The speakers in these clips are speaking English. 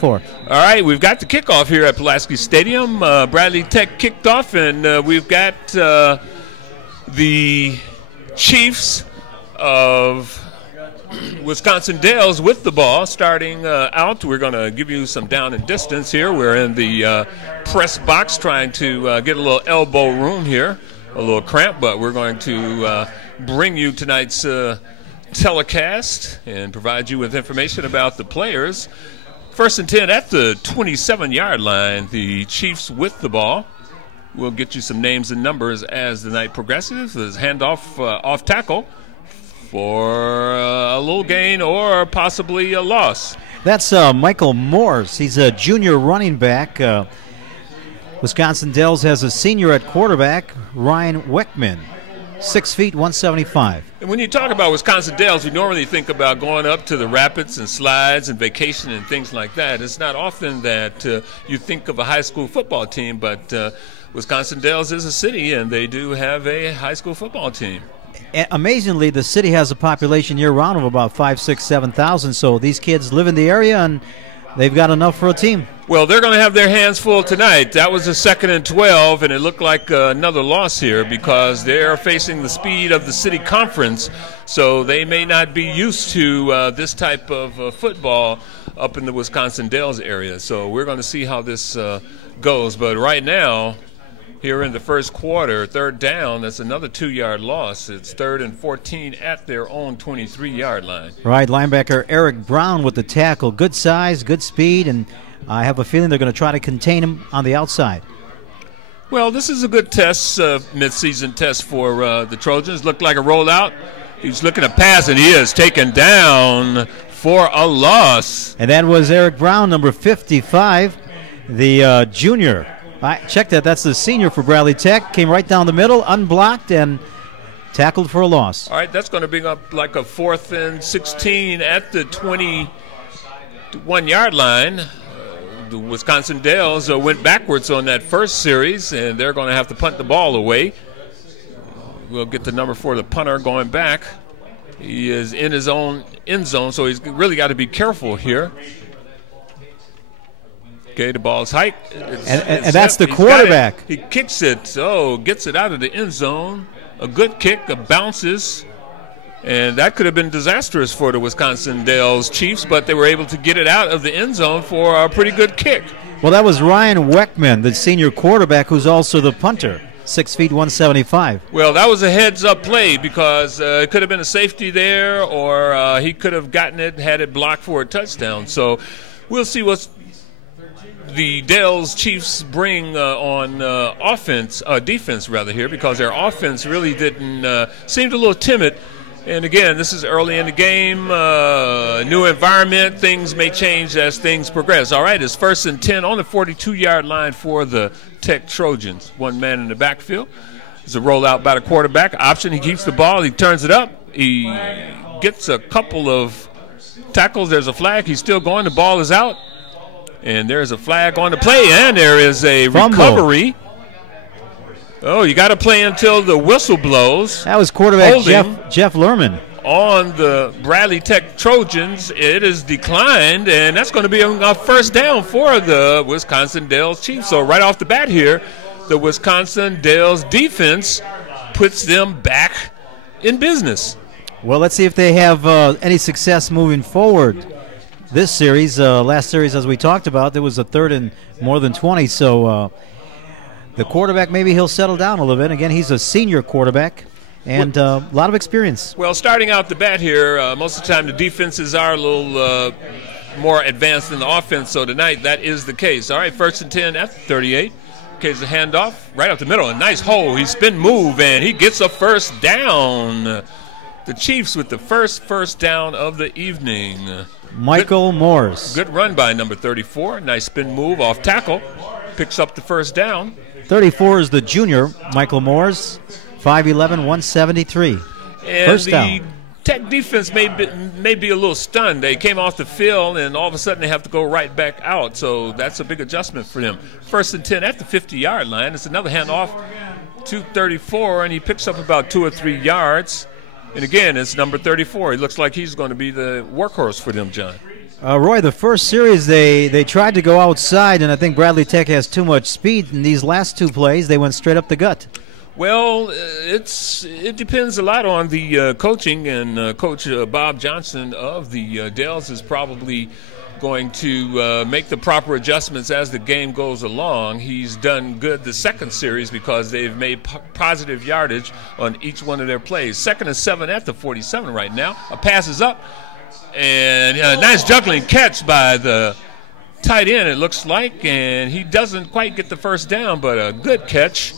All right, we've got the kickoff here at Pulaski Stadium. Bradley Tech kicked off, and we've got the Chiefs of Wisconsin Dells with the ball starting out. We're going to give you some down and distance here. We're in the press box trying to get a little elbow room here, a little cramp, but we're going to bring you tonight's telecast and provide you with information about the players. First and 10 at the 27-yard line, the Chiefs with the ball. We'll get you some names and numbers as the night progresses. There's handoff off tackle for a little gain or possibly a loss. That's Michael Morse. He's a junior running back. Wisconsin Dells has a senior at quarterback, Ryan Weckman, 6 feet, 175. And when you talk about Wisconsin Dells, we normally think about going up to the rapids and slides and vacation and things like that. It's not often that you think of a high school football team, but Wisconsin Dells is a city, and they do have a high school football team. Amazingly, the city has a population year-round of about 5,000, 6,000, 7,000, so these kids live in the area, and they've got enough for a team. Well, they're going to have their hands full tonight. That was a 2nd and 12, and it looked like another loss here because they're facing the speed of the city conference, so they may not be used to this type of football up in the Wisconsin Dells area. So we're going to see how this goes. But right now, here in the first quarter, 3rd down, that's another 2-yard loss. It's 3rd and 14 at their own 23-yard line. Right, linebacker Eric Brown with the tackle. Good size, good speed, and I have a feeling they're going to try to contain him on the outside. Well, this is a good test, mid-season test for the Trojans. Looked like a rollout. He's looking to pass, and he is taken down for a loss. And that was Eric Brown, number 55, the junior. Check that. That's the senior for Bradley Tech. Came right down the middle, unblocked, and tackled for a loss. All right, that's going to bring up like a 4th and 16 at the 21-yard line. The Wisconsin Dells went backwards on that first series, and they're going to have to punt the ball away. We'll get the number for the punter going back. He is in his own end zone, so he's really got to be careful here. Okay, the ball's hiked. And that's the quarterback. He kicks it, gets it out of the end zone. A good kick, bounces. And that could have been disastrous for the Wisconsin Dells Chiefs, but they were able to get it out of the end zone for a pretty good kick. Well, that was Ryan Weckman, the senior quarterback, who's also the punter, 6 feet, 175. Well, that was a heads-up play because it could have been a safety there, or he could have gotten it, had it blocked for a touchdown. So we'll see what the Dells Chiefs bring on defense rather here, because their offense really didn't seemed a little timid. And again, this is early in the game, new environment. Things may change as things progress. All right, it's 1st and 10 on the 42-yard line for the Tech Trojans. One man in the backfield. It's a rollout by the quarterback. Option, he keeps the ball. He turns it up. He gets a couple of tackles. There's a flag. He's still going. The ball is out. And there's a flag on the play, and there is a recovery. Oh, you got to play until the whistle blows. That was quarterback Jeff Lerman. On the Bradley Tech Trojans, it is declined, and that's going to be a 1st down for the Wisconsin Dells Chiefs. So right off the bat here, the Wisconsin Dells defense puts them back in business. Well, let's see if they have any success moving forward. This series, last series, as we talked about, there was a 3rd and more than 20, so the quarterback, maybe he'll settle down a little bit. Again, he's a senior quarterback and a lot of experience. Well, starting out the bat here, most of the time the defenses are a little more advanced than the offense, so tonight that is the case. All right, 1st and 10 at the 38. Okay, it's a handoff right up the middle. A nice hole. He spin move, and he gets a 1st down. The Chiefs with the first down of the evening. Michael Morse. Good run by number 34. Nice spin move off tackle. Picks up the 1st down. 34 is the junior, Michael Morse, 5'11", 173. And 1st down. Tech defense may be a little stunned. They came off the field, and all of a sudden they have to go right back out. So that's a big adjustment for them. 1st and 10 at the 50-yard line. It's another handoff to 34, and he picks up about 2 or 3 yards. And again, it's number 34. He looks like he's going to be the workhorse for them, John. Roy, the first series they tried to go outside, and I think Bradley Tech has too much speed. In these last two plays, they went straight up the gut. Well, it depends a lot on the coaching, and Coach Bob Johnson of the Dells is probably going to make the proper adjustments as the game goes along. He's done good the second series because they've made positive yardage on each one of their plays. 2nd and 7 at the 47 right now. A pass is up, and a nice juggling catch by the tight end, it looks like, and he doesn't quite get the first down, but a good catch.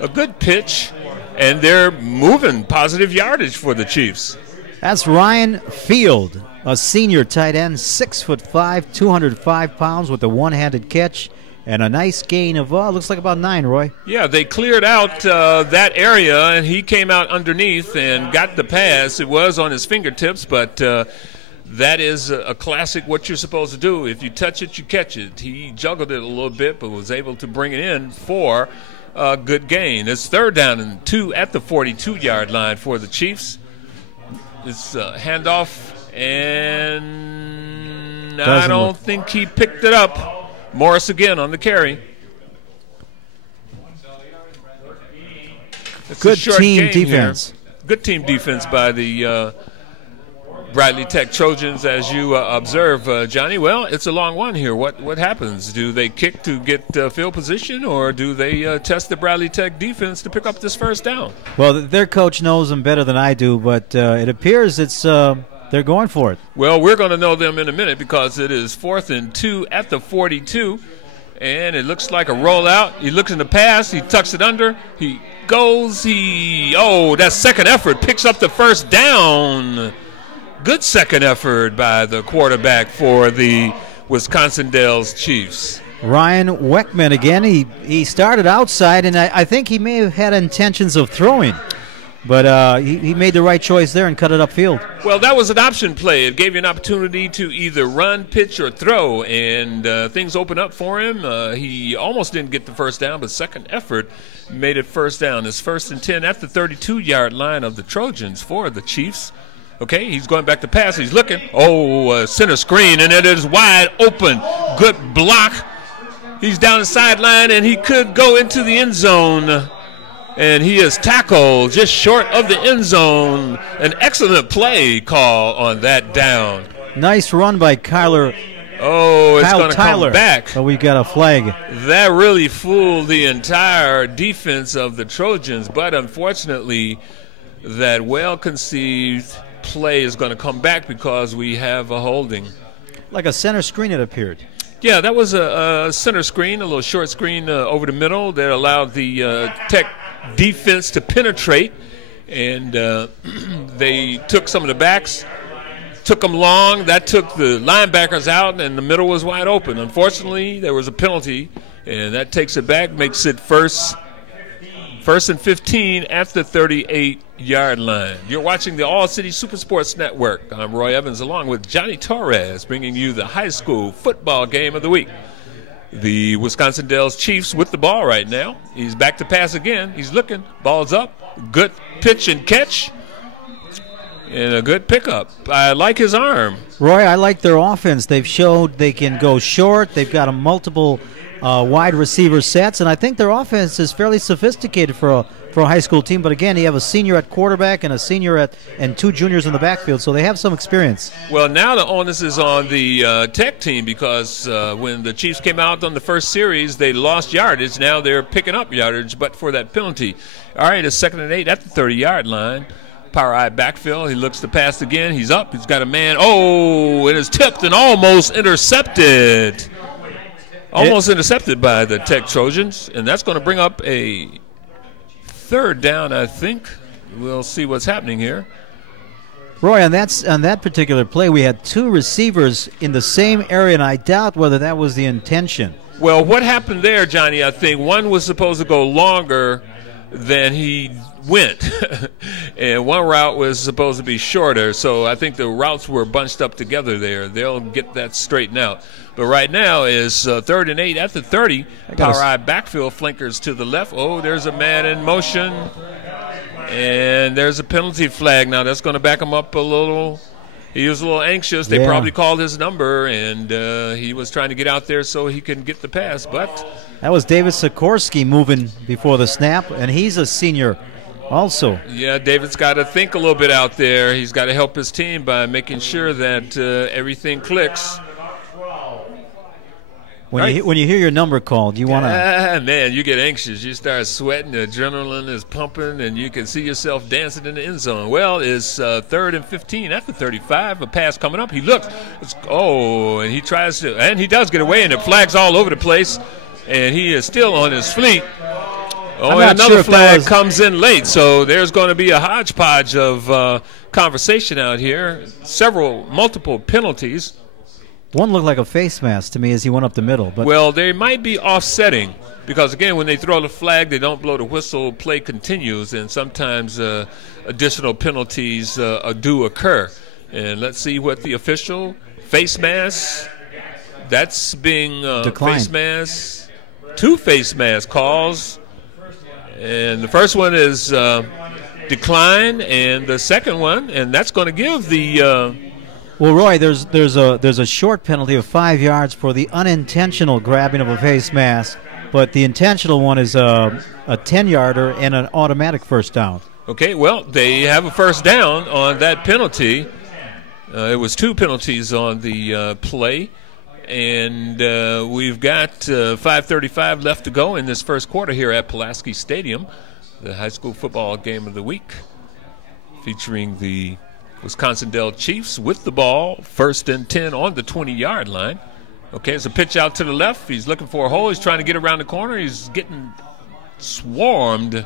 A good pitch, and they're moving positive yardage for the Chiefs. That's Ryan Field, a senior tight end, 6'5", 205 pounds, with a one-handed catch and a nice gain of, looks like about 9, Roy. Yeah, they cleared out that area, and he came out underneath and got the pass. It was on his fingertips, but that is a classic what you're supposed to do. If you touch it, you catch it. He juggled it a little bit, but was able to bring it in for good gain. It's 3rd down and 2 at the 42-yard line for the Chiefs. It's handoff, and I don't think he picked it up. Morris again on the carry. It's good team defense. Here. Good team defense by the Bradley Tech Trojans, as you observe, Johnny. Well, it's a long one here. What happens? Do they kick to get field position, or do they test the Bradley Tech defense to pick up this first down? Well, their coach knows them better than I do, but it appears they're going for it. Well, we're going to know them in a minute because it is 4th and 2 at the 42, and it looks like a rollout. He looks in the pass. He tucks it under. He goes. That second effort picks up the first down. Good second effort by the quarterback for the Wisconsin Dells Chiefs. Ryan Weckman again. He started outside, and I think he may have had intentions of throwing. But he made the right choice there and cut it upfield. Well, that was an option play. It gave you an opportunity to either run, pitch, or throw, and things opened up for him. He almost didn't get the first down, but second effort made it first down. It's 1st and 10 at the 32-yard line of the Trojans for the Chiefs. Okay, he's going back to pass. He's looking. Center screen, and it is wide open. Good block. He's down the sideline, and he could go into the end zone. And he is tackled just short of the end zone. An excellent play call on that down. Nice run by Kyler. It's going to come back. But we got a flag. That really fooled the entire defense of the Trojans. But unfortunately, that well-conceived play is going to come back because we have a holding. Like a center screen, it appeared. Yeah, that was a center screen, a little short screen over the middle that allowed the Tech defense to penetrate, and they took some of the backs, took them long. That took the linebackers out, and the middle was wide open. Unfortunately, there was a penalty, and that takes it back, makes it first and 15 at the 38-yard line. You're watching the All-City Super Sports Network. I'm Roy Evans along with Johnny Torres, bringing you the high school football game of the week. The Wisconsin Dells Chiefs with the ball right now. He's back to pass again. He's looking. Ball's up. Good pitch and catch. And a good pickup. I like his arm. Roy, I like their offense. They've showed they can go short. They've got a multiple wide receiver sets, and I think their offense is fairly sophisticated for a high school team. But again, you have a senior at quarterback and a senior and 2 juniors in the backfield, so they have some experience. Well, now the onus is on the Tech team because when the Chiefs came out on the first series, they lost yardage. Now they're picking up yardage, but for that penalty. All right, it's 2nd and 8 at the 30-yard line. Power eye backfield. He looks to pass again. He's up. He's got a man. It is tipped and almost intercepted. Almost intercepted by the Tech Trojans, and that's going to bring up a 3rd down, I think. We'll see what's happening here. Roy, on that particular play, we had 2 receivers in the same area, and I doubt whether that was the intention. Well, what happened there, Johnny, I think one was supposed to go longer than he went, and one route was supposed to be shorter, so I think the routes were bunched up together there. They'll get that straightened out. But right now is 3rd and 8 at the 30. Power eye backfield, flankers to the left. There's a man in motion. And there's a penalty flag. Now that's going to back him up a little. He was a little anxious. They probably called his number, and he was trying to get out there so he can get the pass. But that was David Sikorsky moving before the snap, and he's a senior also. Yeah, David's got to think a little bit out there. He's got to help his team by making sure that everything clicks. When you hear your number called, you want to... Man, you get anxious. You start sweating. The adrenaline is pumping, and you can see yourself dancing in the end zone. Well, it's 3rd and 15 at the 35. A pass coming up. He looks. And he tries to... And he does get away, and the flag's all over the place. And he is still on his feet. Oh, and another flag comes in late. So there's going to be a hodgepodge of conversation out here. Multiple penalties. One looked like a face mask to me as he went up the middle. But well, they might be offsetting because, again, when they throw the flag, they don't blow the whistle. Play continues, and sometimes additional penalties do occur. And let's see what the official face mask, that's being face mask, 2 face mask calls. And the first one is decline, and the second one, and that's going to give the well, Roy, there's a short penalty of 5 yards for the unintentional grabbing of a face mask, but the intentional one is a 10-yarder and an automatic first down. Okay, well, they have a first down on that penalty. It was 2 penalties on the play, and we've got 5:35 left to go in this first quarter here at Pulaski Stadium, the high school football game of the week, featuring the Wisconsin Dells Chiefs with the ball, 1st and 10 on the 20-yard line. Okay, it's a pitch out to the left. He's looking for a hole. He's trying to get around the corner. He's getting swarmed.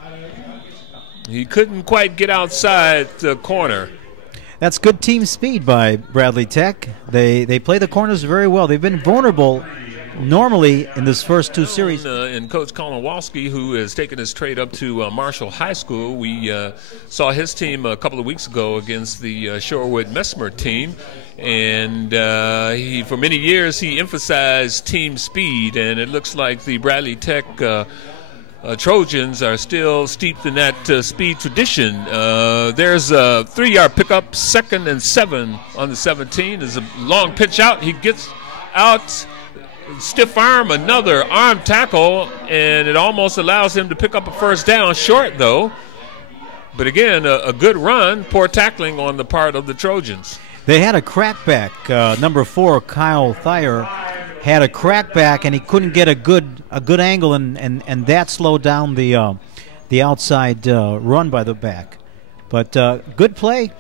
He couldn't quite get outside the corner. That's good team speed by Bradley Tech. They play the corners very well. They've been vulnerable normally in this first 2 series. And Coach Colin Walski, who has taken his trade up to Marshall High School, we saw his team a couple of weeks ago against the Shorewood Messmer team. And for many years he emphasized team speed, and it looks like the Bradley Tech Trojans are still steeped in that speed tradition. There's a 3-yard pickup, 2nd and 7 on the 17. There's a long pitch out. He gets out, stiff arm, another arm tackle, and it almost allows him to pick up a first down. Short, though. But again, a good run, poor tackling on the part of the Trojans. They had a crackback. Number 4, Kyle Thayer, had a crackback, and he couldn't get a good angle, and that slowed down the outside run by the back. But good play.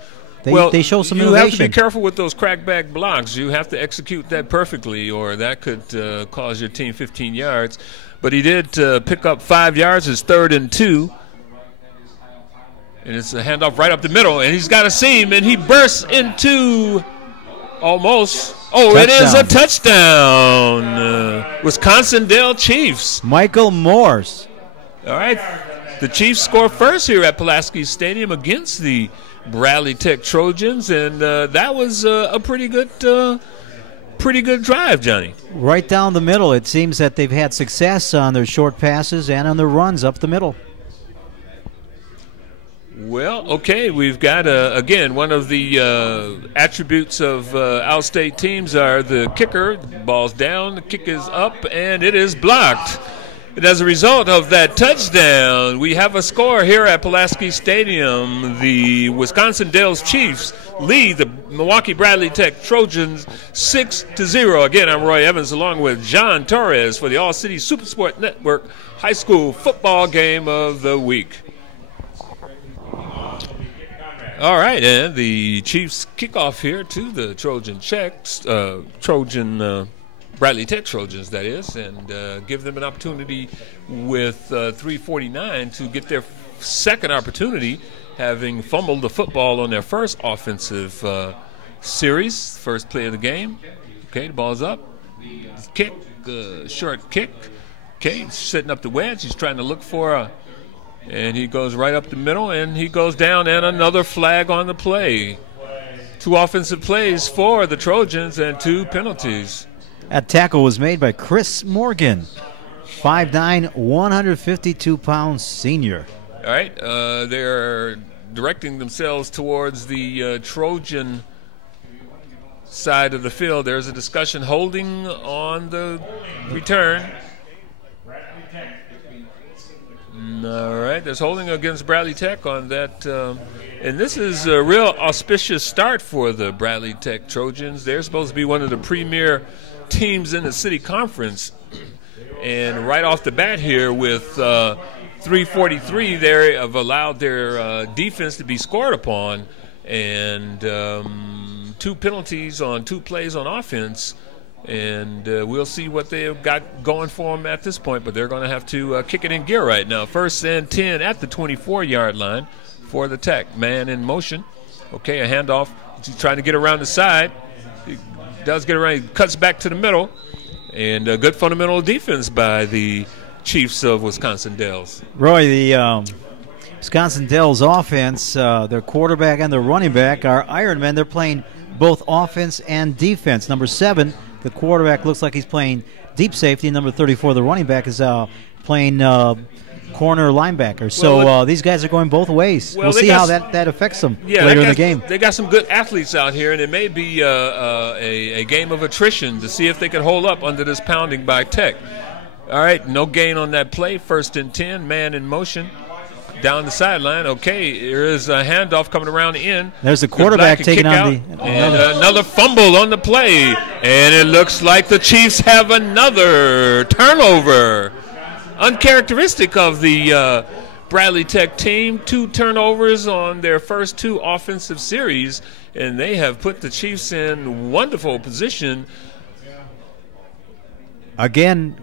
They show some innovation. You have to be careful with those crackback blocks. You have to execute that perfectly, or that could cause your team 15 yards. But he did pick up 5 yards. It's 3rd and 2. And it's a handoff right up the middle. And he's got a seam, and he bursts into almost. Oh, touchdown. It is a touchdown. Wisconsin Dells Chiefs. Michael Morse. All right. The Chiefs score first here at Pulaski Stadium against the Bradley Tech Trojans, and that was a pretty good drive, Johnny. Right down the middle. It seems that they've had success on their short passes and on their runs up the middle. Well, okay, we've got, again, one of the attributes of outstate teams are the kicker. The ball's down, the kick is up, and it is blocked. And as a result of that touchdown, we have a score here at Pulaski Stadium. The Wisconsin Dells Chiefs lead the Milwaukee Bradley Tech Trojans 6-0. Again, I'm Roy Evans along with John Torres for the All-City Supersport Network High School Football Game of the Week. All right, and the Chiefs kick off here to the Bradley Tech Trojans, that is, and give them an opportunity with 3:49 to get their second opportunity, having fumbled the football on their first offensive series, first play of the game. Okay, the ball's up. Kick, short kick. Okay, setting up the wedge. He's trying to look for and he goes right up the middle, and he goes down, and another flag on the play. 2 offensive plays for the Trojans and 2 penalties. That tackle was made by Chris Morgan, 5'9", 152-pound senior. All right, they're directing themselves towards the Trojan side of the field. There's a discussion holding on the return. All right, there's holding against Bradley Tech on that. And this is a real auspicious start for the Bradley Tech Trojans. They're supposed to be one of the premier teams in the city conference. And right off the bat here with 3:43, they have allowed their defense to be scored upon. And 2 penalties on 2 plays on offense. And we'll see what they've got going for them at this point, but they're going to have to kick it in gear right now. 1st and 10 at the 24-yard line for the Tech. Man in motion. Okay, a handoff. He's trying to get around the side. He does get around. He cuts back to the middle. And a good fundamental defense by the Chiefs of Wisconsin Dells. Roy, the Wisconsin Dells offense, their quarterback and their running back are Ironmen. They're playing both offense and defense. Number 7, the quarterback, looks like he's playing deep safety. Number 34, the running back, is playing corner linebacker. So these guys are going both ways. We'll see how that affects them later in the game. They got some good athletes out here, and it may be a game of attrition to see if they can hold up under this pounding by Tech. All right, no gain on that play. 1st and 10, man in motion. Down the sideline. Okay, there is a handoff coming around the end. There's the quarterback taking on another fumble on the play. And it looks like the Chiefs have another turnover. Uncharacteristic of the Bradley Tech team. 2 turnovers on their first 2 offensive series. And they have put the Chiefs in wonderful position. Again,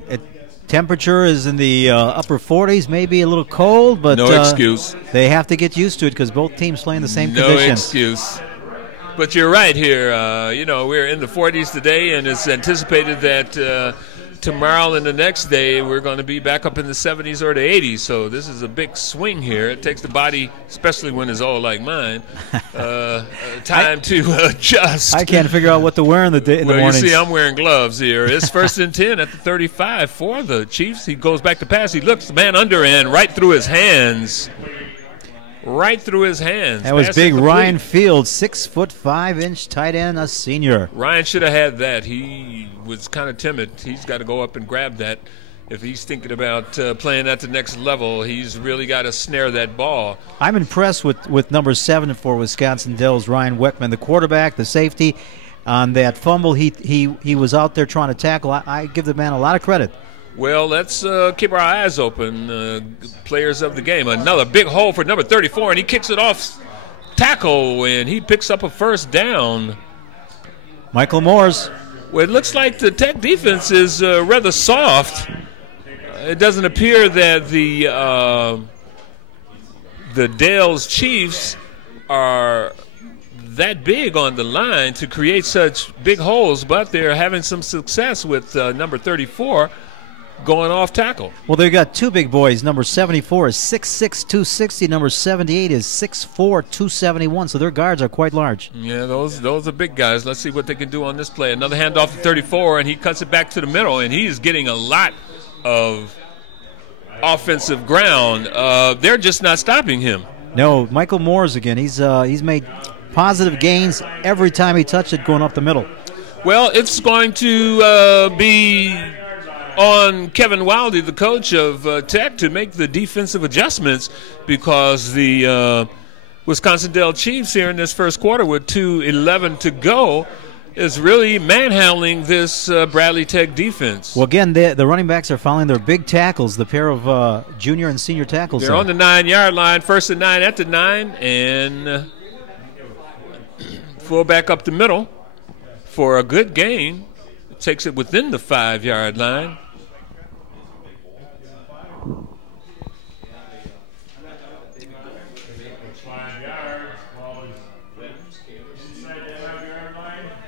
temperature is in the upper 40s, maybe a little cold, but no excuse. They have to get used to it because both teams play in the same conditions. No excuse. But you're right here. We're in the 40s today, and it's anticipated that tomorrow and the next day we're going to be back up in the 70s or the 80s. So this is a big swing here. It takes the body, especially when it's old like mine, time to adjust. I can't figure out what to wear in the mornings. Well, you see, I'm wearing gloves here. It's 1st and 10 at the 35 for the Chiefs. He goes back to pass. He looks man under and right through his hands. Right through his hands. That was big. Ryan Fields, 6'5" tight end, a senior. Ryan should have had that. He was kind of timid. He's got to go up and grab that. If he's thinking about playing at the next level, he's really got to snare that ball. I'm impressed with number 7 for Wisconsin Dells, Ryan Weckman, the quarterback, the safety. On that fumble, he was out there trying to tackle. I give the man a lot of credit. Well, let's keep our eyes open, players of the game. Another big hole for number 34, and he kicks it off tackle, and he picks up a 1st down. Michael Moores. Well, it looks like the Tech defense is rather soft. It doesn't appear that the Dells Chiefs are that big on the line to create such big holes, but they're having some success with number 34 going off tackle. Well, they've got 2 big boys. Number 74 is 6'6", 260. Number 78 is 6'4", 271. So their guards are quite large. Yeah, those are big guys. Let's see what they can do on this play. Another handoff to 34, and he cuts it back to the middle, and he's getting a lot of offensive ground. They're just not stopping him. No, Michael Moores again. He's made positive gains every time he touched it going up the middle. Well, it's going to be on Kevin Wildy, the coach of Tech, to make the defensive adjustments because the Wisconsin Dells Chiefs here in this first quarter with 2:11 to go is really manhandling this Bradley Tech defense. Well, again, the running backs are following their big tackles, the pair of junior and senior tackles. They're on the 9-yard line, 1st and 9 at the 9, and full back up the middle for a good gain. Takes it within the 5-yard line.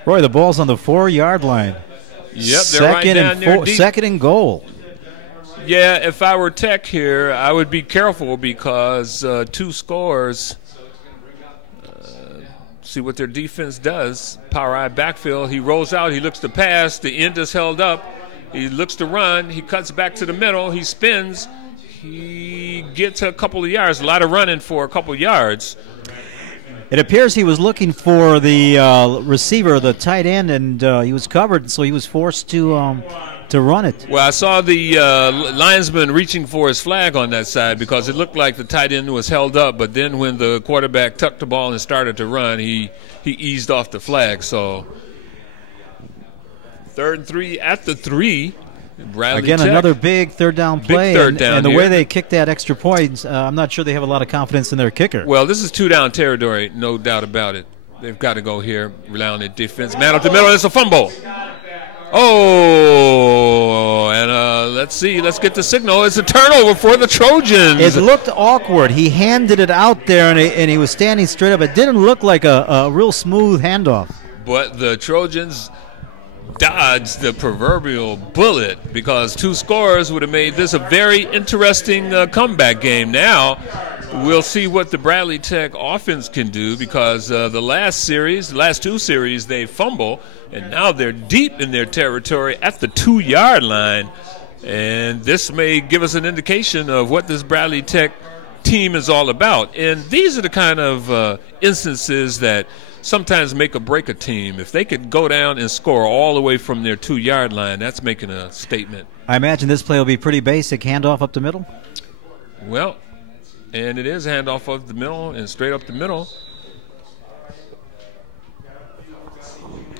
Roy, the ball's on the 4-yard line. Yep, they're right down there deep. 2nd and goal. Yeah, if I were Tech here, I would be careful because 2 scores. See what their defense does. Power eye backfield. He rolls out. He looks to pass. The end is held up. He looks to run. He cuts back to the middle. He spins. He get a couple of yards, a lot of running for a couple of yards. It appears he was looking for the receiver, the tight end, and he was covered, so he was forced to run it. Well, I saw the linesman reaching for his flag on that side because it looked like the tight end was held up, but then when the quarterback tucked the ball and started to run, he eased off the flag. So 3rd and 3 at the 3. Bradley Again, Tech. another big third down play. Big third down and the here. way they kicked that extra point, I'm not sure they have a lot of confidence in their kicker. Well, this is 2-down territory, no doubt about it. They've got to go here, rely on their defense. Man up the middle, it's a fumble. Oh, and let's see. Let's get the signal. It's a turnover for the Trojans. It looked awkward. He handed it out there, and he was standing straight up. It didn't look like a real smooth handoff. But the Trojans dodged the proverbial bullet because 2 scores would have made this a very interesting comeback game. Now we'll see what the Bradley Tech offense can do because the last 2 series, they fumble, and now they're deep in their territory at the 2-yard line. And this may give us an indication of what this Bradley Tech team is all about. And these are the kind of instances that sometimes make or break a team. If they could go down and score all the way from their 2-yard line, that's making a statement. I imagine this play will be pretty basic, handoff up the middle. Well, and it is a handoff up the middle and straight up the middle.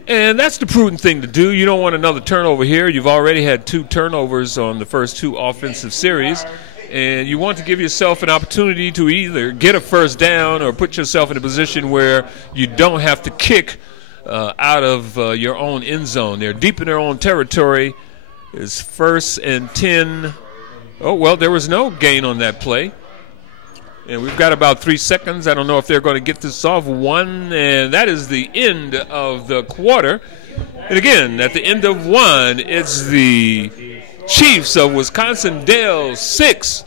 And that's the prudent thing to do. You don't want another turnover here. You've already had 2 turnovers on the first 2 offensive series. And you want to give yourself an opportunity to either get a first down or put yourself in a position where you don't have to kick out of your own end zone. They're deep in their own territory. It's 1st and 10. Oh, well, there was no gain on that play. And we've got about 3 seconds. I don't know if they're going to get this off. 1, and that is the end of the quarter. And again, at the end of 1, it's the Chiefs of Wisconsin-Dale 6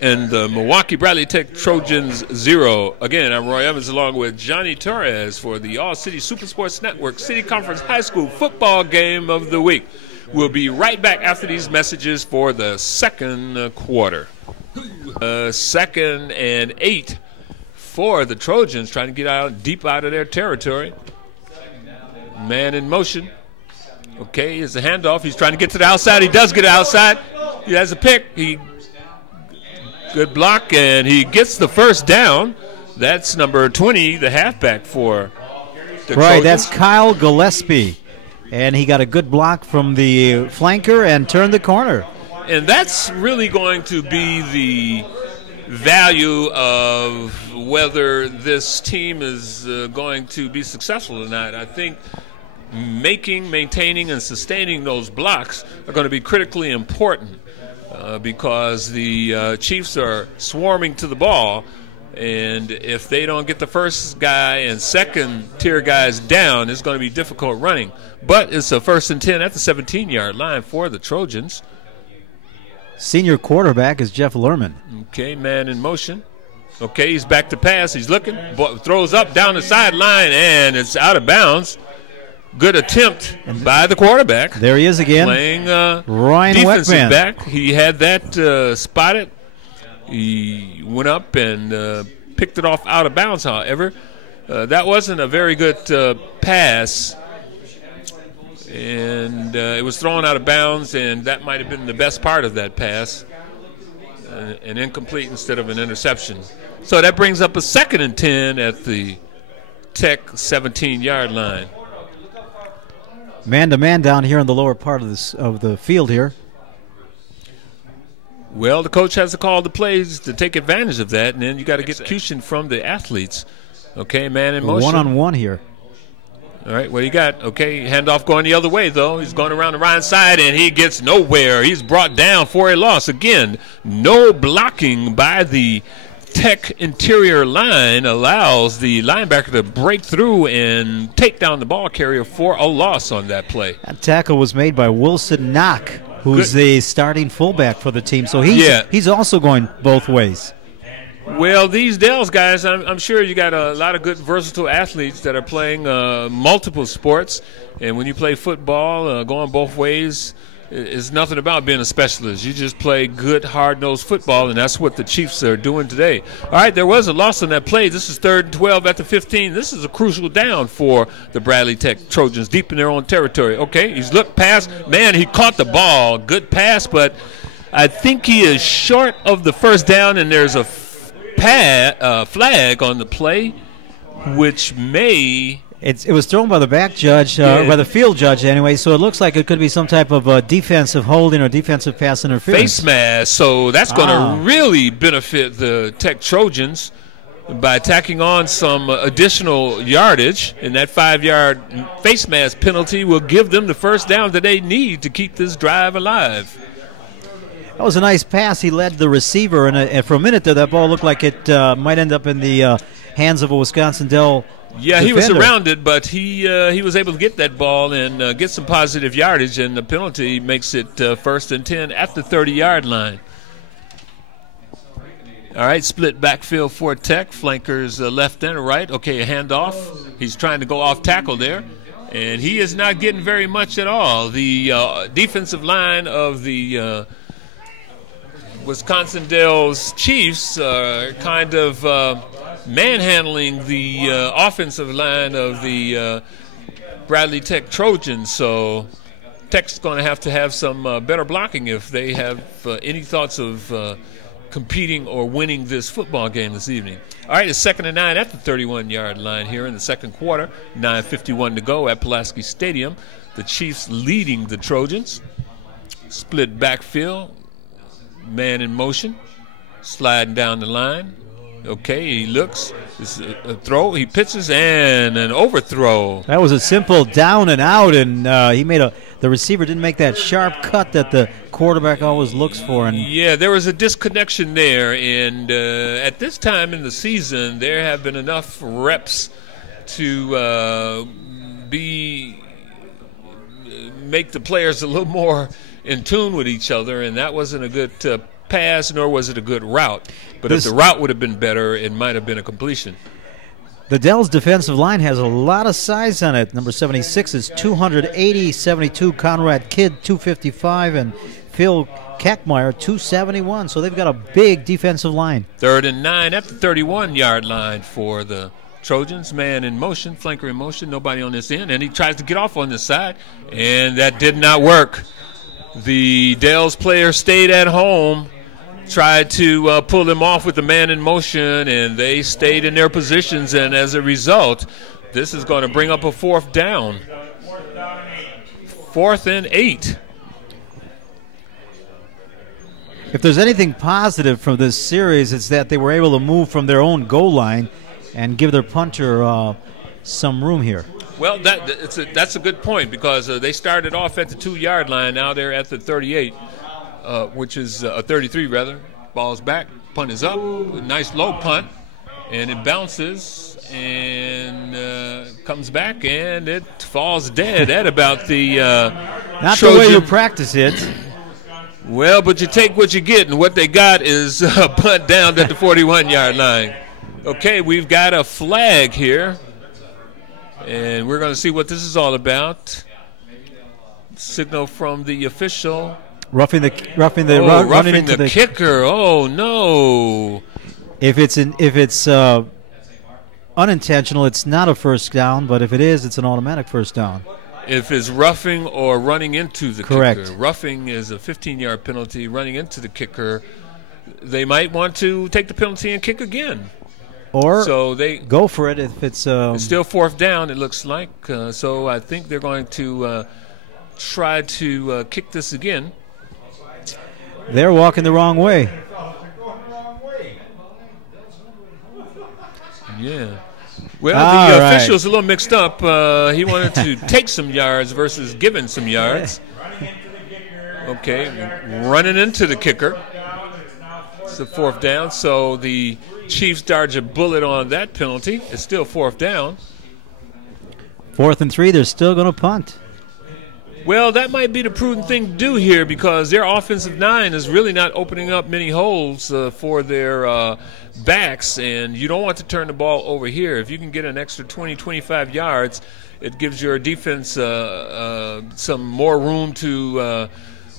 and the Milwaukee Bradley Tech Trojans 0. Again, I'm Roy Evans along with Johnny Torres for the All-City Super Sports Network City Conference High School Football Game of the Week. We'll be right back after these messages for the second quarter. 2nd and 8 for the Trojans, trying to get deep out of their territory. Man in motion. Okay, it's a handoff. He's trying to get to the outside. He does get outside. He has a pick. Good block, and he gets the first down. That's number 20, the halfback for the Trojans. That's Kyle Gillespie. And he got a good block from the flanker and turned the corner. And that's really going to be the value of whether this team is going to be successful or not. I think maintaining, and sustaining those blocks are going to be critically important because the Chiefs are swarming to the ball, and if they don't get the first guy and second-tier guys down, it's going to be difficult running. But it's a 1st and 10 at the 17-yard line for the Trojans. Senior quarterback is Jeff Lerman. Okay, man in motion. Okay, he's back to pass. He's looking, throws up down the sideline, and it's out of bounds. Good attempt by the quarterback. There he is again. Playing Ryan defensive Weckman. back. He had that spotted. He went up and picked it off out of bounds, however. That wasn't a very good pass. And it was thrown out of bounds, and that might have been the best part of that pass. An incomplete instead of an interception. So that brings up a 2nd and 10 at the Tech 17-yard line. Man-to-man down here in the lower part of the field here. Well, the coach has to call the plays to take advantage of that, and then you got to get execution from the athletes. Okay, man in motion. One-on-one here. All right, what do you got? Okay, handoff going the other way, though. He's going around the right side, and he gets nowhere. He's brought down for a loss. Again, no blocking by the Tech interior line allows the linebacker to break through and take down the ball carrier for a loss on that play. That tackle was made by Wilson Knock, who's the starting fullback for the team. So he's also going both ways. Well, these Dells guys, I'm sure you got a lot of good versatile athletes that are playing multiple sports. And when you play football, going both ways It's nothing about being a specialist. You just play good, hard-nosed football, and that's what the Chiefs are doing today. All right, there was a loss on that play. This is 3rd and 12 at the 15. This is a crucial down for the Bradley Tech Trojans deep in their own territory. Okay, he's looked past. Man, he caught the ball. Good pass, but I think he is short of the first down, and there's a flag on the play, which may... It was thrown by the back judge, by the field judge anyway, so it looks like it could be some type of defensive holding or defensive pass interference. Face mask, so that's going to really benefit the Tech Trojans by tacking on some additional yardage, and that 5-yard face mask penalty will give them the first down that they need to keep this drive alive. That was a nice pass. He led the receiver, and for a minute there, that ball looked like it might end up in the hands of a Wisconsin Dell defender. He was surrounded, but he was able to get that ball and get some positive yardage, and the penalty makes it 1st and 10 at the 30-yard line. All right, split backfield for Tech. Flankers left and right. Okay, a handoff. He's trying to go off tackle there, and he is not getting very much at all. The defensive line of the Wisconsin Dells Chiefs are kind of manhandling the offensive line of the Bradley Tech Trojans, so Tech's going to have some better blocking if they have any thoughts of competing or winning this football game this evening. All right, it's 2nd and 9 at the 31-yard line here in the second quarter. 9:51 to go at Pulaski Stadium. The Chiefs leading the Trojans. Split backfield, man in motion, sliding down the line. Okay, he looks. It's a throw. He pitches and an overthrow. That was a simple down and out, and the receiver didn't make that sharp cut that the quarterback always looks for. And yeah, there was a disconnection there, and at this time in the season, there have been enough reps to make the players a little more in tune with each other, and that wasn't a good pass, nor was it a good route. But if the route would have been better, it might have been a completion. The Dells defensive line has a lot of size on it. Number 76 is 280, 72 Conrad Kidd, 255, and Phil Kackmeyer, 271. So they've got a big defensive line. 3rd and 9 at the 31-yard line for the Trojans. Man in motion, flanker in motion, nobody on this end, and he tries to get off on this side, and that did not work. The Dells player stayed at home, tried to pull them off with the man in motion, and they stayed in their positions, and as a result, this is going to bring up a 4th down. 4th and 8. If there's anything positive from this series, it's that they were able to move from their own goal line and give their punter some room here. Well, that's a good point, because they started off at the 2-yard line. Now they're at the 38, which is a 33 rather. Ball's back, punt is up. Nice low punt, and it bounces and comes back, and it falls dead at about the not Trojan. The way you practice it. Well, but you take what you get, and what they got is a punt down at the 41-yard line. Okay, we've got a flag here, and we're going to see what this is all about. Signal from the official. Roughing the kicker. Oh no! If it's unintentional, it's not a first down. But if it is, it's an automatic first down. If it's roughing or running into the Correct. kicker. Roughing is a 15-yard penalty. Running into the kicker, they might want to take the penalty and kick again. Or so they go for it if it's still 4th down, it looks like. So I think they're going to try to kick this again. They're walking the wrong way. Yeah. Well, the official's a little mixed up. He wanted to take some yards versus giving some yards. Okay, running into the kicker. It's a 4th down, so the Chiefs dodge a bullet on that penalty. It's still 4th down. 4th and 3, they're still going to punt. Well, that might be the prudent thing to do here, because their offensive line is really not opening up many holes for their backs, and you don't want to turn the ball over here. If you can get an extra 20, 25 yards, it gives your defense some more room to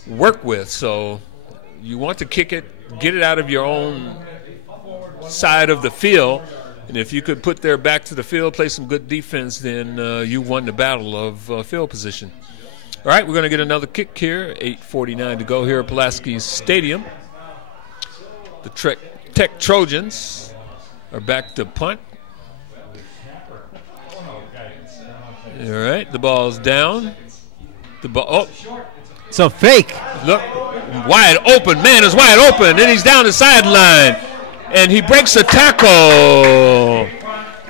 work with. So you want to kick it, get it out of your own side of the field, and if you could put their back to the field, play some good defense, then you won the battle of field position. All right, we're going to get another kick here. 8:49 to go here at Pulaski Stadium. The Tech Trojans are back to punt. All right, the ball's down. The ball. Oh, it's a fake. Look, wide open. Man is wide open. Then he's down the sideline, and he breaks a tackle.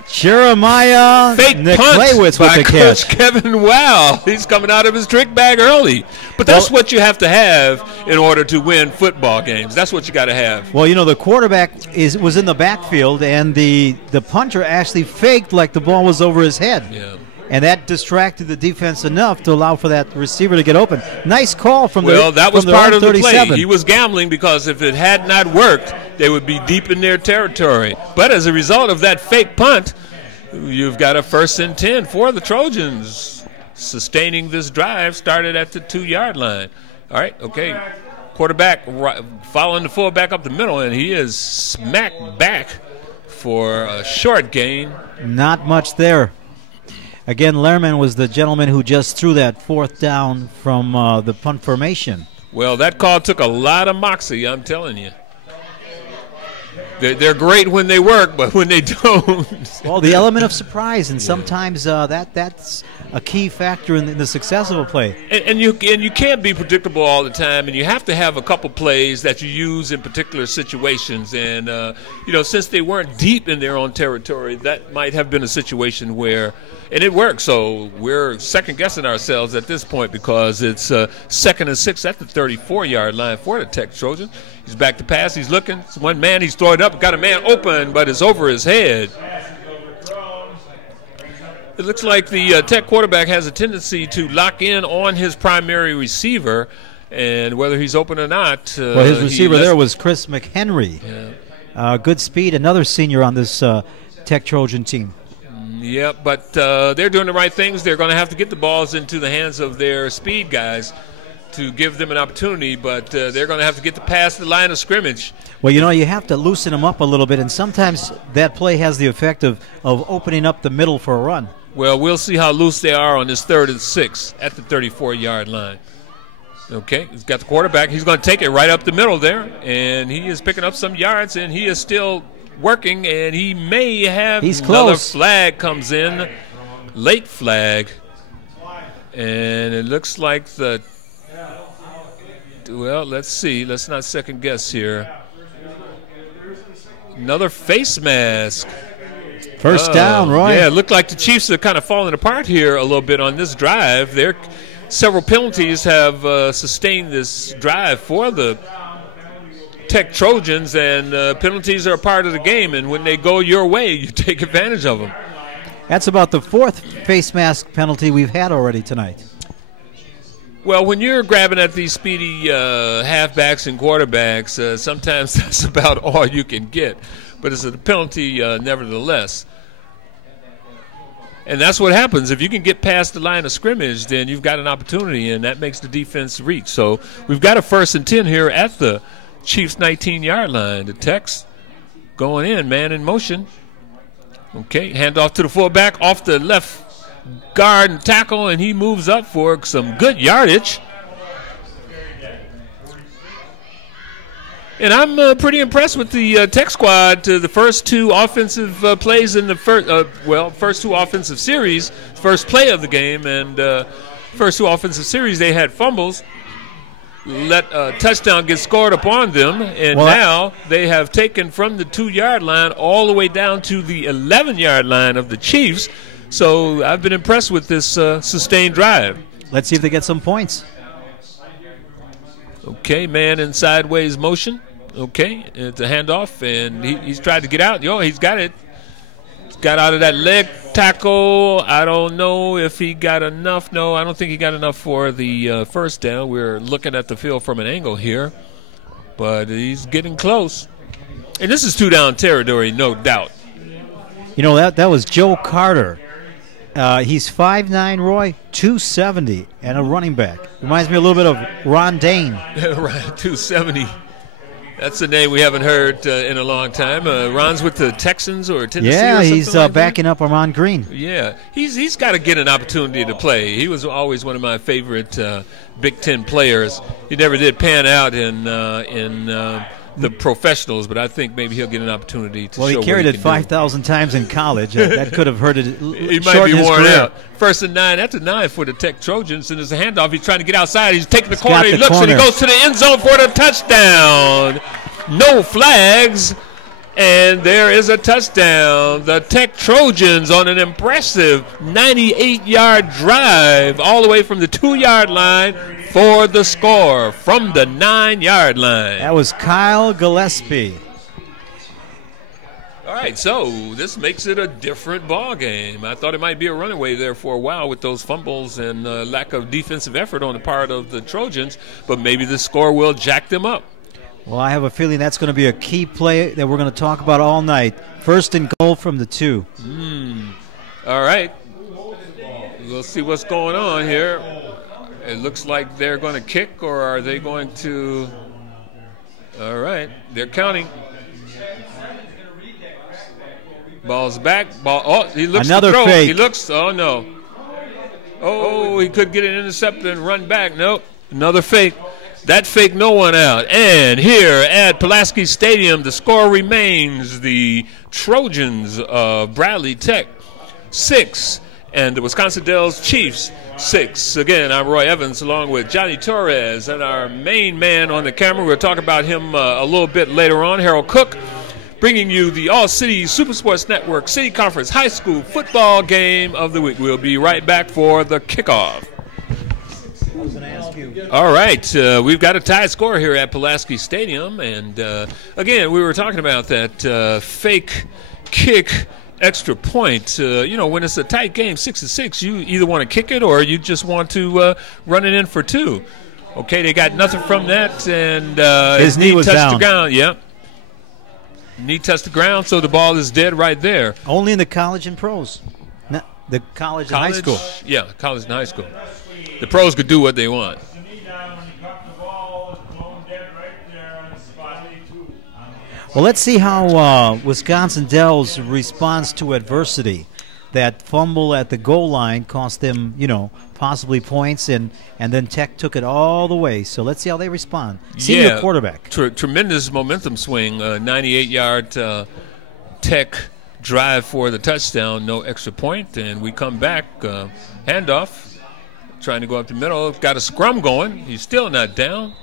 Jeremiah fake punt with by the Coach catch. Kevin Wow. He's coming out of his trick bag early. But that's what you have to have in order to win football games. That's what you got to have. Well, you know, the quarterback was in the backfield, and the punter actually faked like the ball was over his head. Yeah. And that distracted the defense enough to allow for that receiver to get open. Nice call from that was from part of the 37. play. He was gambling because if it had not worked, they would be deep in their territory. But as a result of that fake punt, you've got a 1st and 10 for the Trojans. Sustaining this drive started at the 2-yard line. All right, okay. Quarterback following the fullback up the middle, and he is smacked back for a short gain. Not much there. Again, Lehrman was the gentleman who just threw that 4th down from the punt formation. Well, that call took a lot of moxie, I'm telling you. They're great when they work, but when they don't. Well, the element of surprise, and sometimes that's a key factor in the success of a play. And you can't be predictable all the time, and you have to have a couple plays that you use in particular situations. And since they weren't deep in their own territory, that might have been a situation where, and it worked. So we're second guessing ourselves at this point because it's 2nd and 6 at the 34-yard line for the Tech Trojans. He's back to pass. He's looking. It's one man. He's throwing up. Got a man open, but it's over his head. It looks like the Tech quarterback has a tendency to lock in on his primary receiver, and whether he's open or not. Well, his receiver there was Chris McHenry. Yeah. Good speed. Another senior on this Tech Trojan team. Yeah, but they're doing the right things. They're going to have to get the balls into the hands of their speed guys to give them an opportunity, but they're going to have to get past the line of scrimmage. Well, you have to loosen them up a little bit, and sometimes that play has the effect of opening up the middle for a run. Well, we'll see how loose they are on this 3rd and 6 at the 34-yard line. Okay, he's got the quarterback. He's going to take it right up the middle there, and he is picking up some yards, and he is still working, and he may have another flag comes in, late flag, and it looks like let's see. Let's not second guess here. Another face mask. First down, Roy. Yeah, it looked like the Chiefs are kind of falling apart here a little bit on this drive. Several penalties have sustained this drive for the Tech Trojans, and penalties are a part of the game, and when they go your way, you take advantage of them. That's about the 4th face mask penalty we've had already tonight. Well, when you're grabbing at these speedy halfbacks and quarterbacks, sometimes that's about all you can get. But it's a penalty nevertheless. And that's what happens. If you can get past the line of scrimmage, then you've got an opportunity, and that makes the defense reach. So we've got a 1st and 10 here at the Chiefs' 19-yard line. The Techs going in, man in motion. Okay, handoff to the fullback off the left guard and tackle, and he moves up for some good yardage. And I'm pretty impressed with the Tech squad. The first 2 offensive plays in the first 2 offensive series, first play of the game, and first 2 offensive series they had fumbles. Let a touchdown get scored upon them, and now they have taken from the 2-yard line all the way down to the 11-yard line of the Chiefs. So I've been impressed with this sustained drive. Let's see if they get some points. Okay, man in sideways motion. Okay, it's a handoff, and he's tried to get out. He's got it. He's got out of that leg tackle. I don't know if he got enough. No, I don't think he got enough for the first down. We're looking at the field from an angle here, but he's getting close. And this is 2-down territory, no doubt. That was Joe Carter. He's 5'9", Roy, 270, and a running back. Reminds me a little bit of Ron Dane. Right, 270. That's a name we haven't heard in a long time. Ron's with the Texans or Tennessee. Yeah, or he's like backing up Armand Green. Yeah, he's got to get an opportunity to play. He was always one of my favorite Big Ten players. He never did pan out in the professionals, but I think maybe he'll get an opportunity to show. Well, he carried it 5,000 times in college. That could have hurt it. He might be worn out. 1st and 9 at the 9 for the Tech Trojans, and there's a handoff. He's trying to get outside. He's taking the corner. He looks and he goes to the end zone for the touchdown. No flags, and there is a touchdown. The Tech Trojans on an impressive 98-yard drive all the way from the 2-yard line for the score from the 9-yard line. That was Kyle Gillespie. All right, so this makes it a different ball game. I thought it might be a runaway there for a while with those fumbles and lack of defensive effort on the part of the Trojans, but maybe the score will jack them up. Well, I have a feeling that's going to be a key play that we're going to talk about all night. 1st and goal from the 2. All right. We'll see what's going on here. It looks like they're going to kick, or are they going to? All right. They're counting. Ball's back. Ball. Oh, he looks another to throw. fake. He looks. Oh, no. Oh, he could get an interceptor and run back. Nope. Another fake. That faked no one out. And here at Pulaski Stadium, the score remains the Trojans of Bradley Tech 6 and the Wisconsin Dells Chiefs 6. Again, I'm Roy Evans along with Johnny Torres and our main man on the camera. We'll talk about him a little bit later on, Harold Cook, bringing you the All-City Super Sports Network City Conference High School football game of the week. We'll be right back for the kickoff. All right, we've got a tied score here at Pulaski Stadium, and again, we were talking about that fake kick extra point. When it's a tight game, 6-6, you either want to kick it or you just want to run it in for 2. Okay, they got nothing from that, and his knee was touched down. The ground. Yep, knee touched the ground, so the ball is dead right there. Only in the college and pros, not the college and high school. Yeah, college and high school. The pros could do what they want. Well, let's see how Wisconsin Dells responds to adversity. That fumble at the goal line cost them, possibly points, and then Tech took it all the way. So let's see how they respond. Senior quarterback. Tremendous momentum swing, 98-yard Tech drive for the touchdown, no extra point, and we come back, handoff. Trying to go up the middle. Got a scrum going. He's still not down.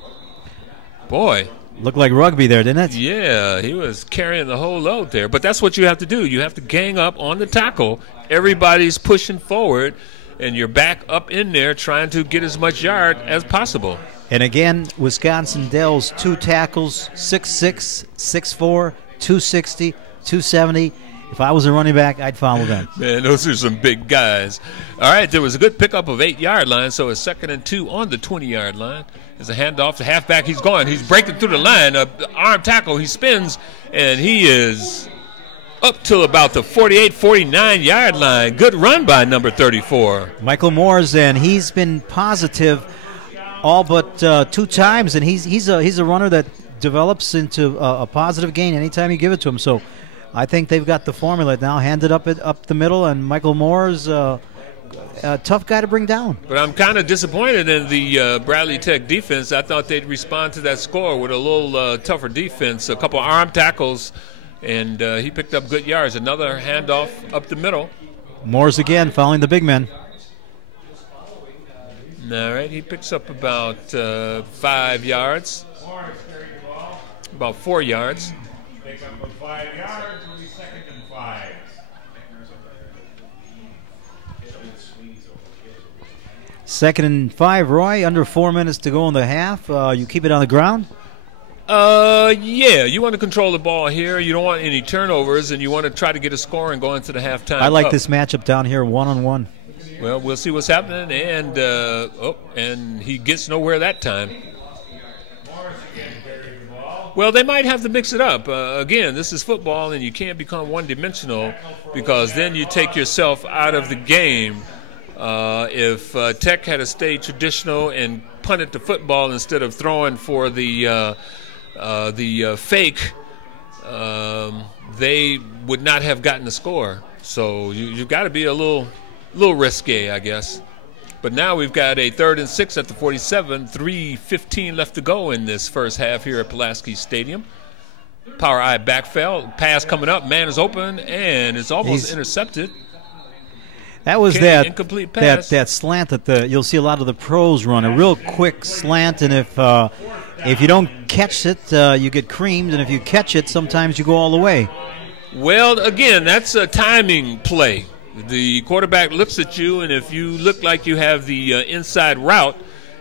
Boy. Looked like rugby there, didn't it? Yeah, he was carrying the whole load there. But that's what you have to do. You have to gang up on the tackle. Everybody's pushing forward, and you're back up in there trying to get as much yard as possible. And again, Wisconsin Dells, 2 tackles, 6'6", 6'4", 260, 270. If I was a running back, I'd follow them. Man, those are some big guys. All right, there was a good pickup of 8-yard line, so it's 2nd and 2 on the 20-yard line. There's a handoff to halfback. He's going. He's breaking through the line. Arm tackle. He spins, and he is up to about the 48, 49-yard line. Good run by number 34. Michael Moores, and he's been positive all but 2 times, and he's a runner that develops into a positive gain anytime you give it to him. So I think they've got the formula now. Handed up the middle, and Michael Moore's a tough guy to bring down. But I'm kind of disappointed in the Bradley Tech defense. I thought they'd respond to that score with a little tougher defense, a couple arm tackles, and he picked up good yards. Another handoff up the middle. Moore's again following the big men. All right, he picks up about 5 yards, about 4 yards. Pick up of 5 yards, will be 2nd and 5. 2nd and 5, Roy. Under 4 minutes to go in the half. You keep it on the ground? Yeah, you want to control the ball here. You don't want any turnovers, and you want to try to get a score and go into the halftime. I like this matchup down here, 1-on-1. Well, we'll see what's happening, and and he gets nowhere that time. Morris again carries the ball. Well, they might have to mix it up. Again, this is football, and you can't become one-dimensional because then you take yourself out of the game. If Tech had to stay traditional and punt it to football instead of throwing for the fake, they would not have gotten the score. So you've got to be a little risque, I guess. But now we've got a 3rd and 6 at the 47, 3:15 left to go in this first half here at Pulaski Stadium. Power eye backfield, pass coming up, man is open, and it's almost intercepted. That was that incomplete pass. That slant that you'll see a lot of the pros run, a real quick slant, and if you don't catch it, you get creamed, and if you catch it, sometimes you go all the way. Well, again, that's a timing play. The quarterback looks at you, and if you look like you have the inside route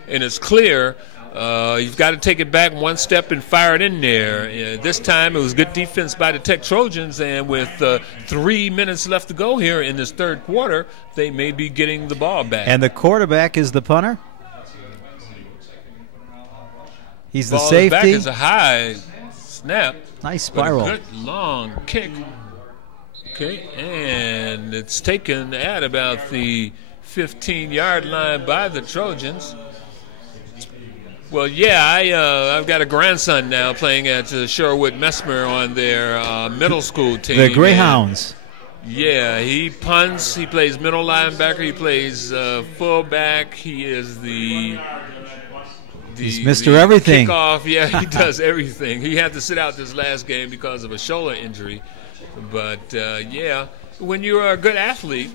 and it's clear, you've got to take it back one step and fire it in there. This time it was good defense by the Tech Trojans, and with 3 minutes left to go here in this third quarter, they may be getting the ball back. And the quarterback is the punter? He's the ball safety. Back is a high snap. Nice spiral. But a good long kick. Okay, and it's taken at about the 15-yard line by the Trojans. Well, yeah, I've got a grandson now playing at Sherwood Messmer on their middle school team. The Greyhounds. Yeah, he punts. He plays middle linebacker. He plays fullback. He is he's Mr. Everything. Kickoff. Yeah, he does everything. He had to sit out this last game because of a shoulder injury. But, yeah, when you're a good athlete,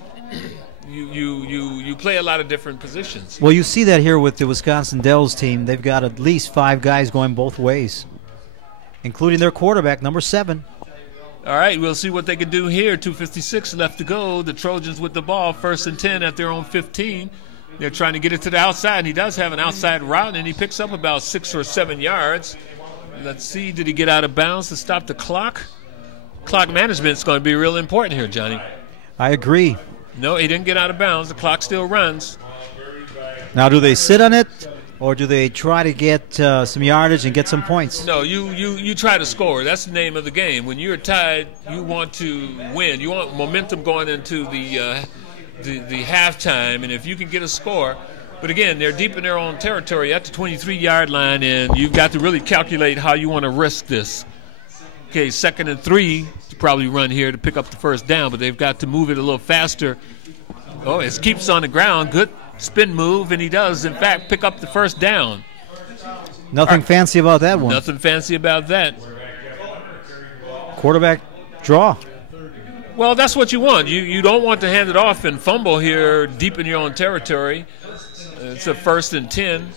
you play a lot of different positions. Well, you see that here with the Wisconsin Dells team. They've got at least 5 guys going both ways, including their quarterback, number 7. All right, we'll see what they can do here. 2:56 left to go. The Trojans with the ball, 1st and 10 at their own 15. They're trying to get it to the outside, and he does have an outside route, and he picks up about 6 or 7 yards. Let's see, did he get out of bounds to stop the clock? Clock management is going to be real important here, Johnny. I agree. No, he didn't get out of bounds. The clock still runs. Now, do they sit on it, or do they try to get some yardage and get some points? No, you try to score. That's the name of the game. When you're tied, you want to win. You want momentum going into the halftime, and if you can get a score. But, again, they're deep in their own territory at the 23-yard line, and you've got to really calculate how you want to risk this. Okay, 2nd and 3 to probably run here to pick up the first down, but they've got to move it a little faster. Oh, it keeps on the ground. Good spin move, and he does, in fact, pick up the first down. Nothing fancy about that one. Nothing fancy about that. Quarterback draw. Well, that's what you want. You don't want to hand it off and fumble here deep in your own territory. It's a 1st and 10.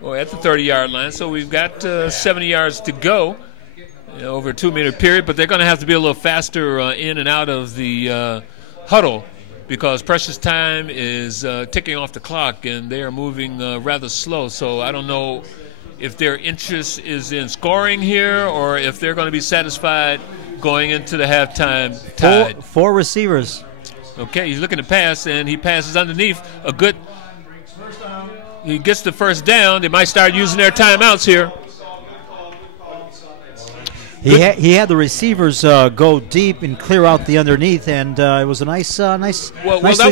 Well, at the 30-yard line, so we've got 70 yards to go over a 2-minute period, but they're going to have to be a little faster in and out of the huddle because precious time is ticking off the clock, and they are moving rather slow. So I don't know if their interest is in scoring here or if they're going to be satisfied going into the halftime tied. Four receivers. Okay, he's looking to pass, and he passes underneath a good – he gets the first down. They might start using their timeouts here. He had the receivers go deep and clear out the underneath, and it was a nicely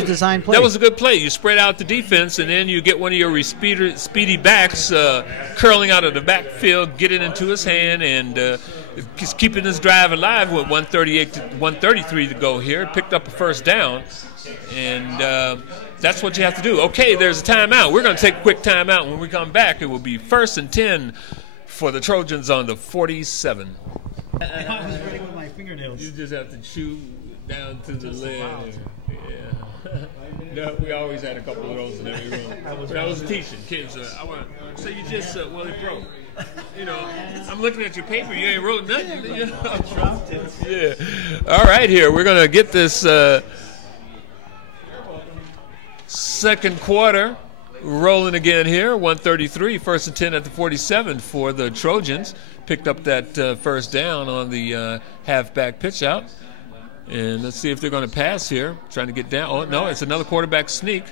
designed play. That was a good play. You spread out the defense, and then you get one of your speedy backs curling out of the backfield, get it into his hand, and just keeping this drive alive with 1:38 to 1:33 to go here. Picked up a first down, and that's what you have to do. Okay, there's a timeout. We're going to take a quick timeout. When we come back, it will be 1st and 10 for the Trojans on the 47. I was ready with my fingernails. You just have to chew down to the leg. Yeah. No, we always had a couple of those in every room. I was teaching kids. So you just, well, it broke. You know, I'm looking at your paper. You ain't wrote nothing. You know? I dropped it. Yeah. All right, here. We're going to get this second quarter rolling again here. 1:33, 1st and 10 at the 47 for the Trojans. Picked up that first down on the halfback pitch out. And let's see if they're going to pass here. Trying to get down. Oh, no, it's another quarterback sneak.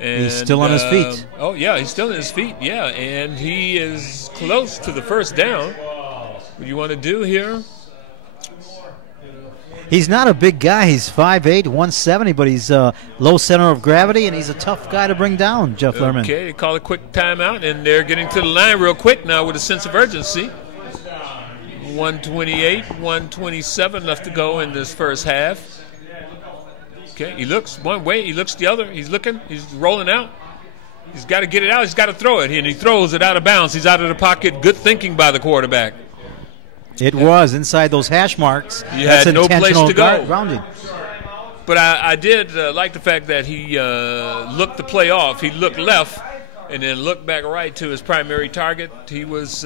And, he's still on his feet. Oh, yeah, he's still on his feet, yeah. And he is close to the first down. What do you want to do here? He's not a big guy. He's 5'8", 170, but he's low center of gravity, and he's a tough guy to bring down, Jeff Lerman. Okay, they call a quick timeout, and they're getting to the line real quick now with a sense of urgency. 128, 127 left to go in this first half. Okay, he looks one way, he looks the other. He's looking, he's rolling out. He's got to get it out, he's got to throw it, and he throws it out of bounds. He's out of the pocket. Good thinking by the quarterback. It was inside those hash marks. He That's had no place to go. Grounding. But I did like the fact that he looked the play off. He looked left and then looked back right to his primary target. He was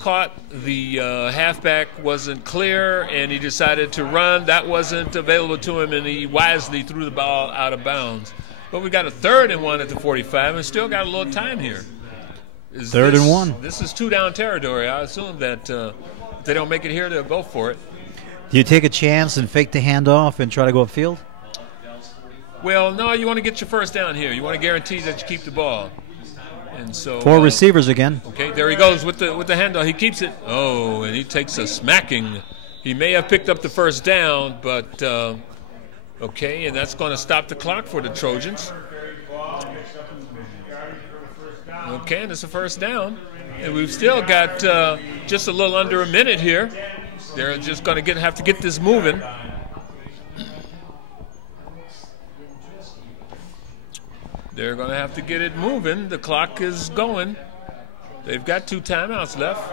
caught. The halfback wasn't clear, and he decided to run. That wasn't available to him, and he wisely threw the ball out of bounds. But we got a 3rd and 1 at the 45, and still got a little time here. Third and 1. This is 2-down territory. I assume that if they don't make it here, they'll go for it. Do you take a chance and fake the handoff and try to go upfield? Well, no, you want to get your first down here. You want to guarantee that you keep the ball. And so 4 receivers again. Okay, there he goes with the handoff. He keeps it. Oh, and he takes a smacking. He may have picked up the first down, but okay, and that's going to stop the clock for the Trojans. Okay, and it's a first down. And we've still got just a little under a minute here. They're just going to have to get this moving. They're going to have to get it moving. The clock is going. They've got 2 timeouts left.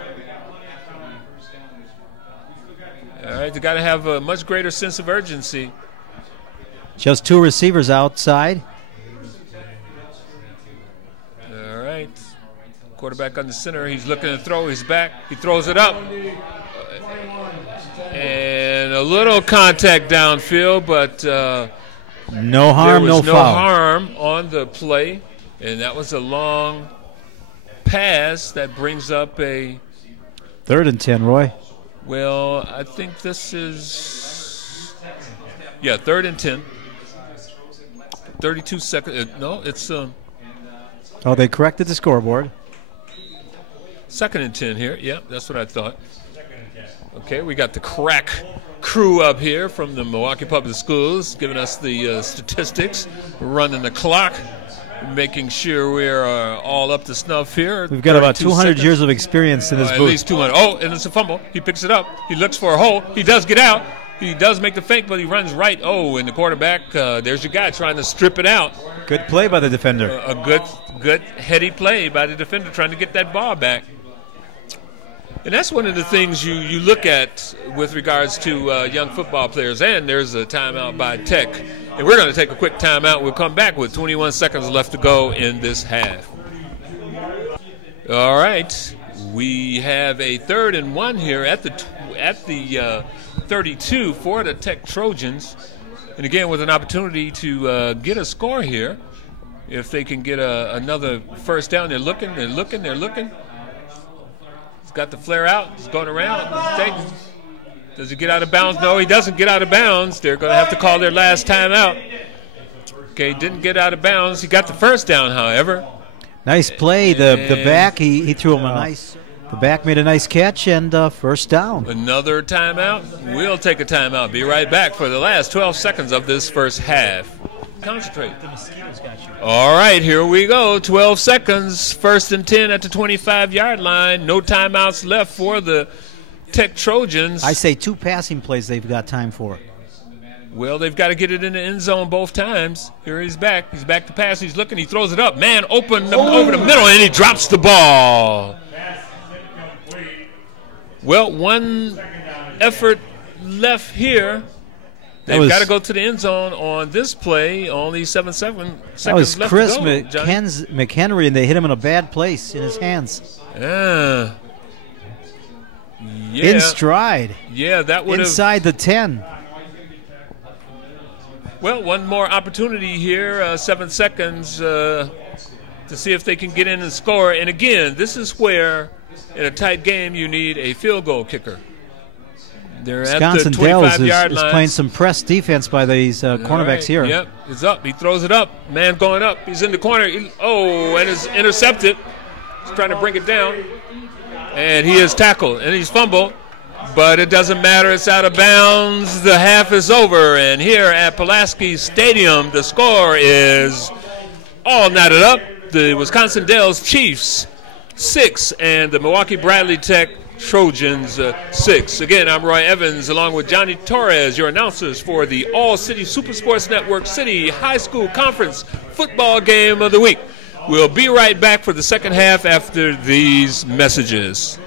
All right, they got to have a much greater sense of urgency. Just 2 receivers outside. All right. Quarterback on the center. He's looking to throw. He's back. He throws it up. And a little contact downfield, but no harm, there was no foul. No harm on the play. And that was a long pass that brings up a 3rd and 10, Roy. Well, I think this is 3rd and 10. 32 seconds. No, it's oh, they corrected the scoreboard. 2nd and 10 here. Yeah, that's what I thought. Okay, we got the crack crew up here from the Milwaukee Public Schools giving us the statistics, running the clock, making sure we're all up to snuff here. We've got about 200 years of experience in this booth. At least 200. Oh, and it's a fumble. He picks it up. He looks for a hole. He does get out. He does make the fake, but he runs right. Oh, and the quarterback, there's your guy trying to strip it out. Good play by the defender. A good heady play by the defender trying to get that ball back. And that's one of the things you look at with regards to young football players. And there's a timeout by Tech. And we're going to take a quick timeout. We'll come back with 21 seconds left to go in this half. All right. We have a 3rd and 1 here at the 32 for the Tech Trojans. And again, with an opportunity to get a score here. If they can get another first down, they're looking. Got the flare out. He's going around. Does he get out of bounds? No, he doesn't get out of bounds. They're going to have to call their last time out. Okay, didn't get out of bounds. He got the first down, however. Nice play. The back, he threw him a nice. The back made a nice catch and first down. Another timeout. We'll take a timeout. Be right back for the last 12 seconds of this first half. Concentrate. The mosquitoes got you. All right, here we go. 12 seconds. 1st and 10 at the 25-yard line. No timeouts left for the Tech Trojans. I say 2 passing plays they've got time for. Well, they've got to get it in the end zone both times. Here he's back. He's back to pass. He's looking. He throws it up. Man, open over the middle, and he drops the ball. Well, one effort left here. They've got to go to the end zone on this play. Only 7 seconds left to go. That was Chris McHenry, and they hit him in a bad place in his hands. Yeah. In stride. Yeah, that would have. Inside the 10. Well, one more opportunity here. 7 seconds to see if they can get in and score. And again, this is where, in a tight game, you need a field goal kicker. They're Wisconsin at the Dells 25-yard is line. playing some press defense by these cornerbacks Right. here. Yep, it's up. He throws it up. Man going up. He's in the corner. And is intercepted. He's trying to bring it down. And he is tackled. And he's fumbled. But it doesn't matter. It's out of bounds. The half is over. And here at Pulaski Stadium, the score is all knotted up. The Wisconsin Dells Chiefs 6 and the Milwaukee Bradley Tech Trojans 6. Again, I'm Roy Evans along with Johnny Torres, your announcers for the All-City Super Sports Network City High School Conference football game of the week. We'll be right back for the second half after these messages.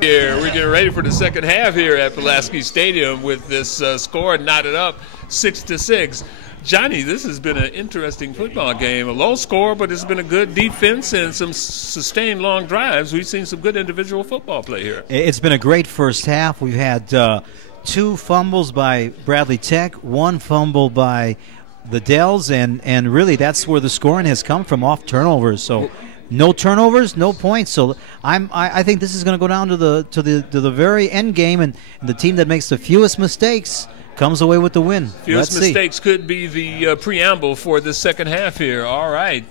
Here, we're getting ready for the second half here at Pulaski Stadium with this score knotted up 6-6. Johnny, this has been an interesting football game. A low score, but it's been a good defense and some sustained long drives. We've seen some good individual football play here. It's been a great first half. We've had 2 fumbles by Bradley Tech, 1 fumble by the Dells, and really that's where the scoring has come from, off turnovers. So no turnovers, no points. So I think this is going to go down to the very end game, and the team that makes the fewest mistakes comes away with the win. Fewest mistakes could be the preamble for the second half here. All right.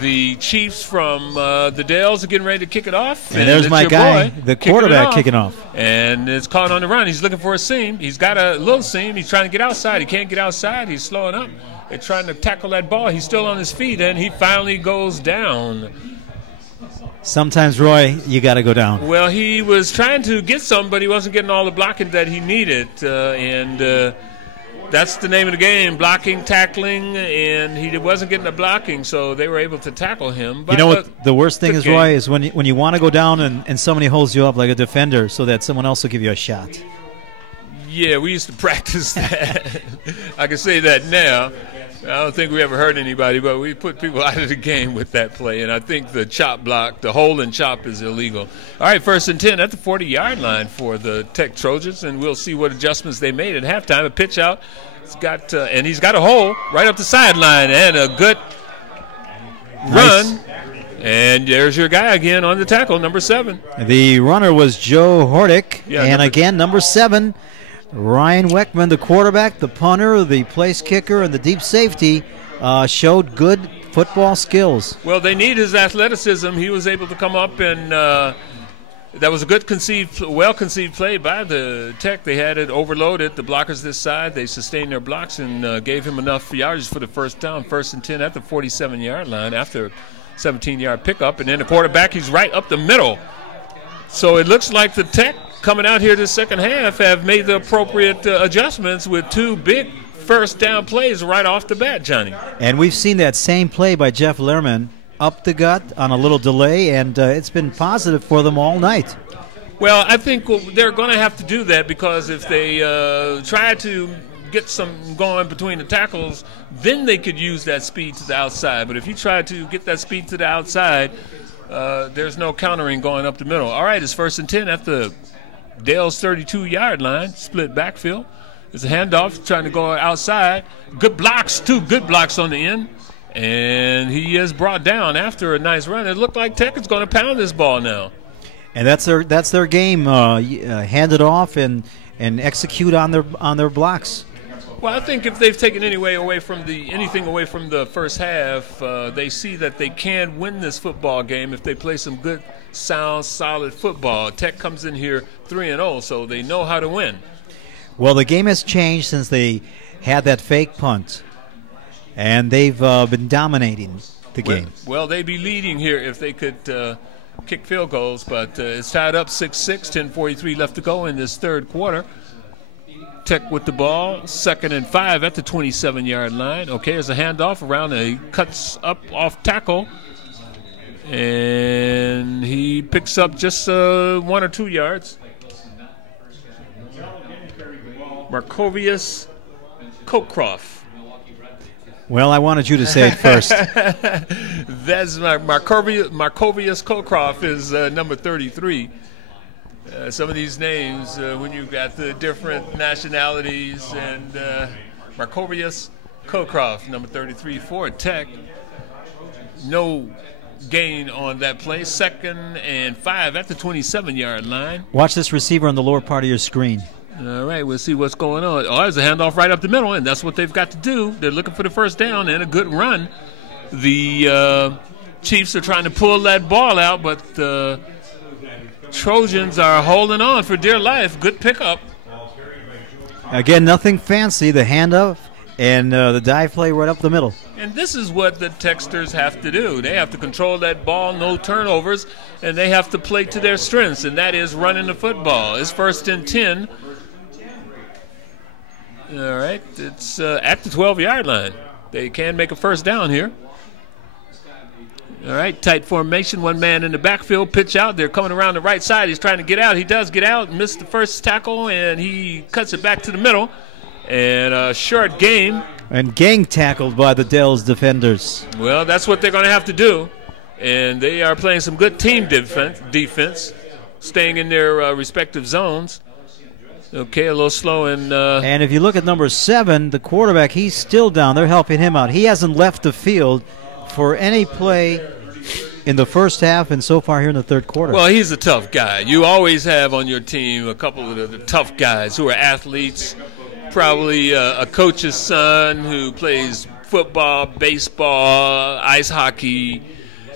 The Chiefs from the Dells are getting ready to kick it off. And there's my guy, the quarterback, kicking off. And it's caught on the run. He's looking for a seam. He's got a little seam. He's trying to get outside. He can't get outside. He's slowing up. They're trying to tackle that ball. He's still on his feet, and he finally goes down. Sometimes, Roy, you got to go down. Well, he was trying to get some, but he wasn't getting all the blocking that he needed. And that's the name of the game, blocking, tackling, and he wasn't getting the blocking, so they were able to tackle him. But, you know what the worst thing is, Roy, is when you want to go down and somebody holds you up like a defender so that someone else will give you a shot. Yeah, we used to practice that. I can say that now. I don't think we ever hurt anybody, but we put people out of the game with that play, and I think the chop block, the hold and chop is illegal. All right, 1st and 10 at the 40-yard line for the Tech Trojans, and we'll see what adjustments they made at halftime. A pitch out. And he's got a hole right up the sideline, and a good run. And there's your guy again on the tackle, number 7. The runner was Joe Hordick, yeah, and again, number 7. Ryan Weckman, the quarterback, the punter, the place kicker, and the deep safety showed good football skills. Well, they need his athleticism. He was able to come up, and that was a good well-conceived play by the Tech. They had it overloaded. The blockers this side, they sustained their blocks and gave him enough yards for the first down. 1st and 10 at the 47-yard line after a 17-yard pickup. And then the quarterback, he's right up the middle. So it looks like the Tech coming out here this second half have made the appropriate adjustments with 2 big first down plays right off the bat, Johnny. And we've seen that same play by Jeff Lehrman up the gut on a little delay, and it's been positive for them all night. Well, I think they're going to have to do that, because if they try to get some going between the tackles, then they could use that speed to the outside. But if you try to get that speed to the outside, there's no countering going up the middle. All right, it's 1st and 10 at the Dale's 32-yard line, split backfield. It's a handoff, trying to go outside. Good blocks, 2 good blocks on the end. And he is brought down after a nice run. It looked like Tech is going to pound this ball now. And that's their game, hand it off and execute on their blocks. Well, I think if they've taken anything away from the first half, they see that they can win this football game if they play some good, sound, solid football. Tech comes in here 3-0, so they know how to win. Well, the game has changed since they had that fake punt, and they've been dominating the game. Well, they'd be leading here if they could kick field goals, but it's tied up 6-6, 10:43 left to go in this third quarter. Tech with the ball, 2nd and 5 at the 27-yard line. Okay, there's a handoff around. He cuts up off tackle, and he picks up just 1 or 2 yards. Markovius Kokroff. Well, I wanted you to say it first. That's Markovius Kokroff is number 33. Some of these names, when you've got the different nationalities, and Markovius Kokroff, number 33 for Tech. No gain on that play. 2nd and 5 at the 27-yard line. Watch this receiver on the lower part of your screen. All right, we'll see what's going on. Oh, there's a handoff right up the middle, and that's what they've got to do. They're looking for the first down and a good run. The Chiefs are trying to pull that ball out, but the Trojans are holding on for dear life. Good pickup. Again, nothing fancy. The handoff and the dive play right up the middle. And this is what the Texters have to do. They have to control that ball, no turnovers, and they have to play to their strengths, and that is running the football. It's 1st and 10. All right, it's at the 12-yard line. They can make a first down here. All right, tight formation, one man in the backfield, pitch out. They're coming around the right side. He's trying to get out. He does get out, missed the first tackle, and he cuts it back to the middle. And a short game. And gang tackled by the Dells defenders. Well, that's what they're going to have to do. And they are playing some good team defense, staying in their respective zones. Okay, a little slow. And if you look at number 7, the quarterback, he's still down. They're helping him out. He hasn't left the field for any play in the first half and so far here in the third quarter. Well, he's a tough guy. You always have on your team a couple of the tough guys who are athletes, probably a coach's son who plays football, baseball, ice hockey,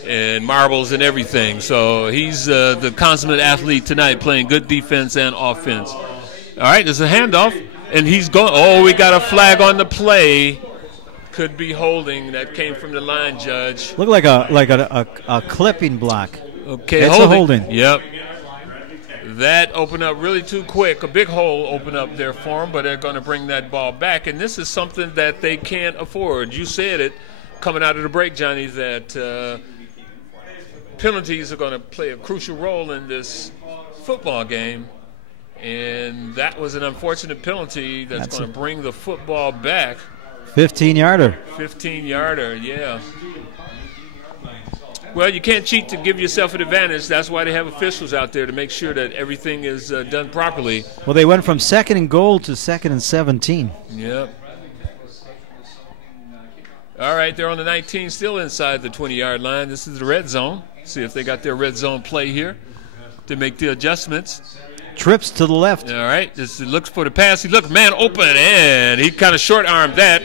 and marbles and everything. So he's the consummate athlete tonight, playing good defense and offense. All right, there's a handoff, and he's going. Oh, we got a flag on the play. Could be holding. That came from the line judge. Look like a clipping block. Okay, it's holding. A holding. Yep. That opened up really too quick. A big hole opened up there for them, but they're going to bring that ball back. And this is something that they can't afford. You said it coming out of the break, Johnny, that penalties are going to play a crucial role in this football game. And that was an unfortunate penalty that's going to bring the football back. 15-yarder. 15-yarder, yeah. Well, you can't cheat to give yourself an advantage. That's why they have officials out there to make sure that everything is done properly. Well, they went from 2nd and goal to 2nd and 17. Yep. All right, they're on the 19, still inside the 20-yard line. This is the red zone. See if they got their red zone play here to make the adjustments. Trips to the left. All right, just looks for the pass. He looked man open, and he kind of short-armed that.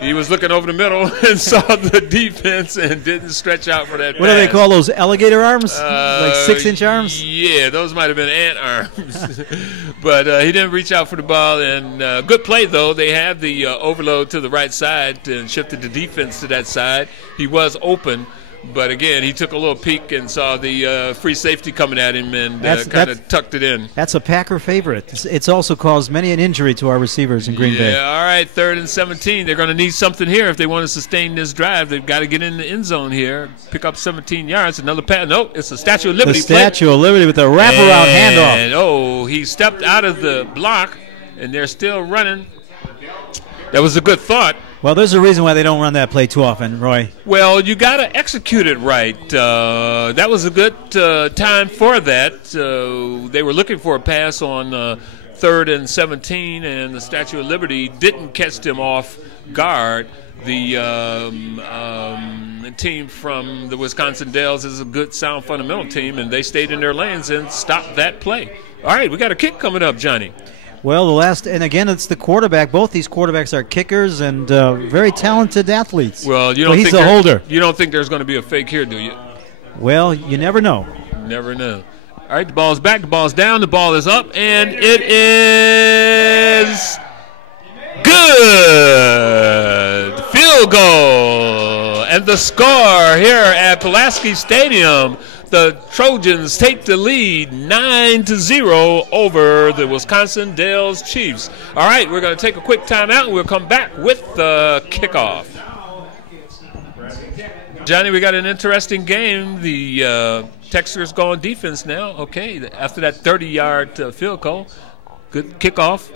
He was looking over the middle and saw the defense and didn't stretch out for that pass. What do they call those, alligator arms? Like 6-inch arms? Yeah, those might have been ant arms. But he didn't reach out for the ball. And good play, though. They had the overload to the right side and shifted the defense to that side. He was open. But, again, he took a little peek and saw the free safety coming at him and kind of tucked it in. That's a Packer favorite. It's also caused many an injury to our receivers in Green Bay. Yeah, all right, 3rd and 17. They're going to need something here if they want to sustain this drive. They've got to get in the end zone here, pick up 17 yards. Another pass. Nope, it's a Statue of Liberty. The Statue of Liberty with the wraparound handoff. And, oh, he stepped out of the block, and they're still running. That was a good thought. Well, there's a reason why they don't run that play too often, Roy. Well, you got to execute it right. That was a good time for that. They were looking for a pass on 3rd and 17, and the Statue of Liberty didn't catch them off guard. The team from the Wisconsin Dells is a good, sound, fundamental team, and they stayed in their lanes and stopped that play. All right, we got a kick coming up, Johnny. Well, and again, it's the quarterback. Both these quarterbacks are kickers and very talented athletes. Well, he's the holder. You don't think there's going to be a fake here, do you? Well, you never know. Never know. All right, the ball's back, the ball's down, the ball is up, and it is good. Field goal. And the score here at Pulaski Stadium. The Trojans take the lead 9-0 over the Wisconsin Dells Chiefs. All right, we're going to take a quick timeout, and we'll come back with the kickoff. Johnny, we got an interesting game. The Texans go on defense now. Okay, after that 30-yard field goal, good kickoff.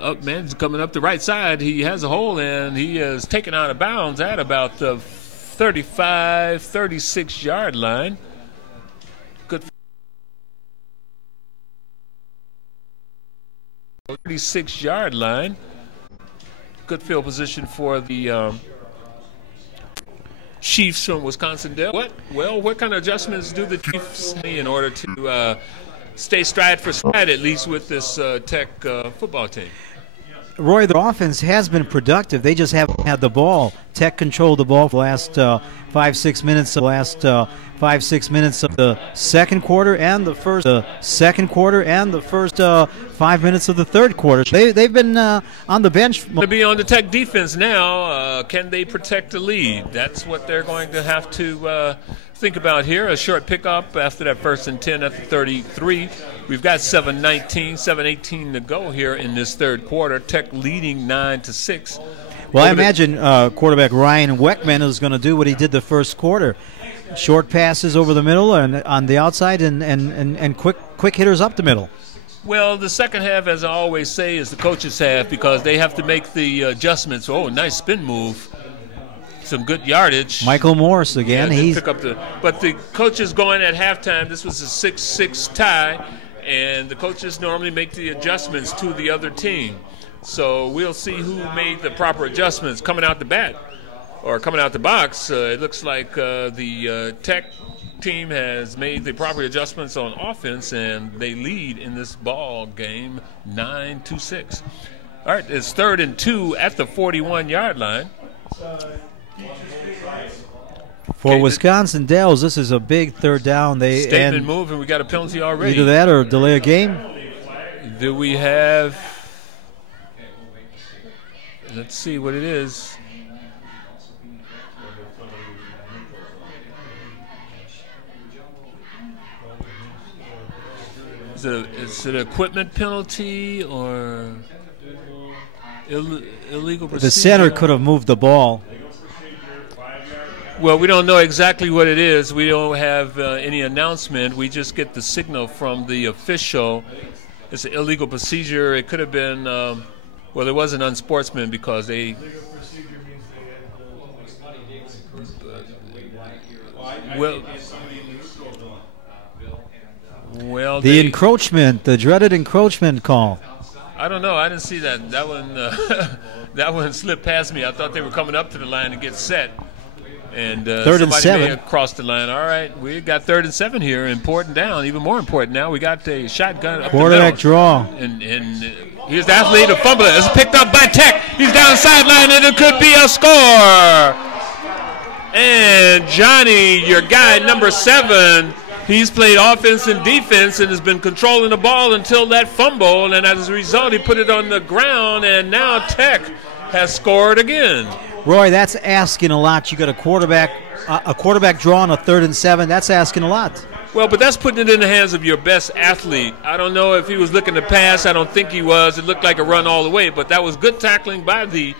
Up, man, he's coming up the right side. He has a hole, and he is taken out of bounds at about the 35, 36-yard line. Good 36-yard line. Good field position for the Chiefs from Wisconsin-Dells. What kind of adjustments do the Chiefs need in order to stay stride for stride, at least with this Tech football team? Roy, the offense has been productive. They just haven't had the ball. Tech controlled the ball for the last 5-6 minutes. The last 5-6 minutes of the second quarter and the first 5 minutes of the third quarter. They've been on the bench. To be on the Tech defense now. Can they protect the lead? That's what they're going to have to think about here. A short pickup after that 1st and 10 at the 33. We've got 7:18 to go here in this third quarter. Tech leading 9-6. Well, I imagine quarterback Ryan Weckman is going to do what he did the first quarter. Short passes over the middle and on the outside and quick hitters up the middle. Well, the second half, as I always say, is the coaches' half because they have to make the adjustments. Oh, nice spin move. Some good yardage. Michael Morris again. Yeah, but the coaches going at halftime, this was a 6-6 tie, and the coaches normally make the adjustments to the other team. So we'll see who made the proper adjustments coming out the bat or coming out the box. It looks like the Tech team has made the proper adjustments on offense, and they lead in this ball game 9-6. All right, it's 3rd and 2 at the 41-yard line. For Wisconsin-Dells, this is a big third down. Statement move, and we got a penalty already. Either that or delay a game. Do we have? Let's see what it is. Is it an equipment penalty or illegal procedure? The center could have moved the ball. Well, we don't know exactly what it is. We don't have any announcement. We just get the signal from the official. It's an illegal procedure. It could have been, well, it was an unsportsman because they. Well, the encroachment, the dreaded encroachment call. I don't know. I didn't see that. That one, that one slipped past me. I thought they were coming up to the line to get set. And 3rd and 7. May have crossed the line. All right, we got 3rd and 7 here. Important down. Even more important now. We got a shotgun up quarterback the draw. And here's the athlete, a fumble. It's picked up by Tech. He's down sideline, and it could be a score. And Johnny, your guy, number 7, he's played offense and defense and has been controlling the ball until that fumble. And as a result, he put it on the ground, and now Tech has scored again. Roy, that's asking a lot. You got a quarterback draw on a 3rd and 7. That's asking a lot. Well, but that's putting it in the hands of your best athlete. I don't know if he was looking to pass. I don't think he was. It looked like a run all the way, but that was good tackling by the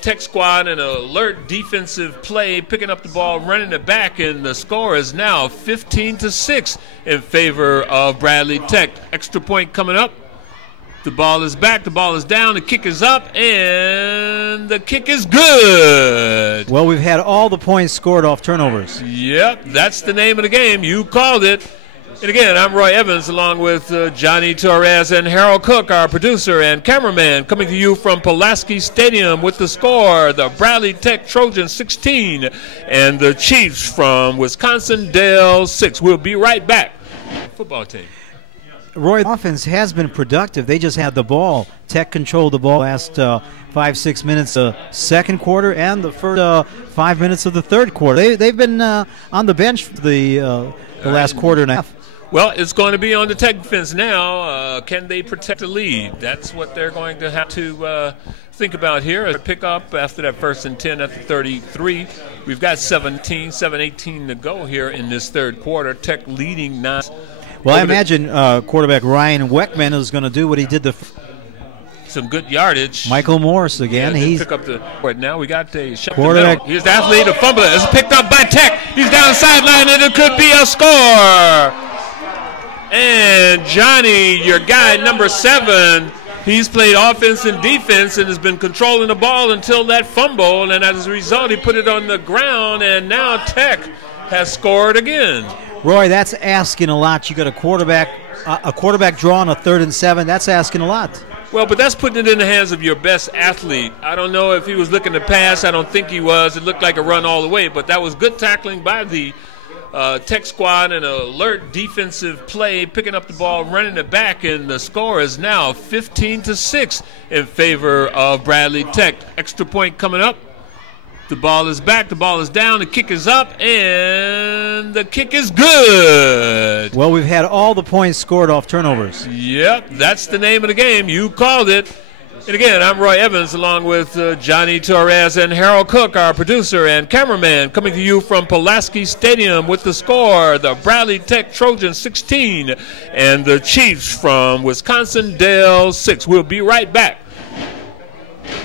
Tech squad and an alert defensive play, picking up the ball, running it back, and the score is now 15-6 in favor of Bradley Tech. Extra point coming up. The ball is back, the ball is down, the kick is up, and the kick is good. Well, we've had all the points scored off turnovers. Yep, that's the name of the game. You called it. And again, I'm Roy Evans along with Johnny Torres and Harold Cook, our producer and cameraman, coming to you from Pulaski Stadium with the score, the Bradley Tech Trojans 16 and the Chiefs from Wisconsin-Dells 6. We'll be right back. Football team. Roy, the offense has been productive. They just had the ball. Tech controlled the ball last 5-6 minutes of the second quarter and the first 5 minutes of the third quarter. They've been on the bench for the last quarter and a half. Well, it's going to be on the Tech defense now. Can they protect the lead? That's what they're going to have to think about here. A pickup after that 1st and 10 at the 33. We've got 7:18 to go here in this third quarter. Tech leading 9. Well, I imagine quarterback Ryan Weckman is going to do what he did the some good yardage. Michael Morris again. He's pick up the right now. We got a quarterback. Here's the athlete, a fumble. It's picked up by Tech. He's down sideline, and it could be a score. And Johnny, your guy, number 7, he's played offense and defense and has been controlling the ball until that fumble. And as a result, he put it on the ground, and now Tech has scored again. Roy, that's asking a lot. You got a quarterback draw on a 3rd and 7. That's asking a lot. Well, but that's putting it in the hands of your best athlete. I don't know if he was looking to pass. I don't think he was. It looked like a run all the way, but that was good tackling by the Tech squad, and an alert defensive play, picking up the ball, running it back, and the score is now 15-6 in favor of Bradley Tech. Extra point coming up. The ball is back, the ball is down, the kick is up, and the kick is good. Well, we've had all the points scored off turnovers. Yep, that's the name of the game. You called it. And again, I'm Roy Evans along with Johnny Torres and Harold Cook, our producer and cameraman, coming to you from Pulaski Stadium with the score, the Bradley Tech Trojans 16 and the Chiefs from Wisconsin Dells 6. We'll be right back.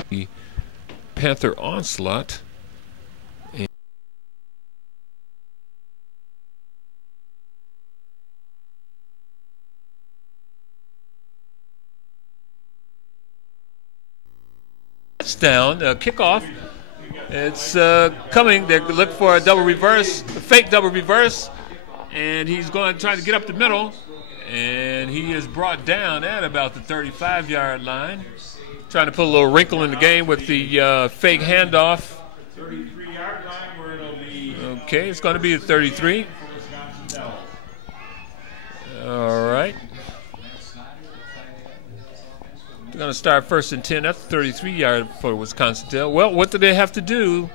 The Panther onslaught. Touchdown, kickoff. It's coming. They look for a double reverse, a fake double reverse, and he's going to try to get up the middle, and he is brought down at about the 35-yard line. Trying to put a little wrinkle in the game with the fake handoff. 33-yard line where it'll be. Okay, it's going to be a 33. All right. They're going to start 1st and 10. That's 33-yard for Wisconsin Dells. Well, what do they have to do?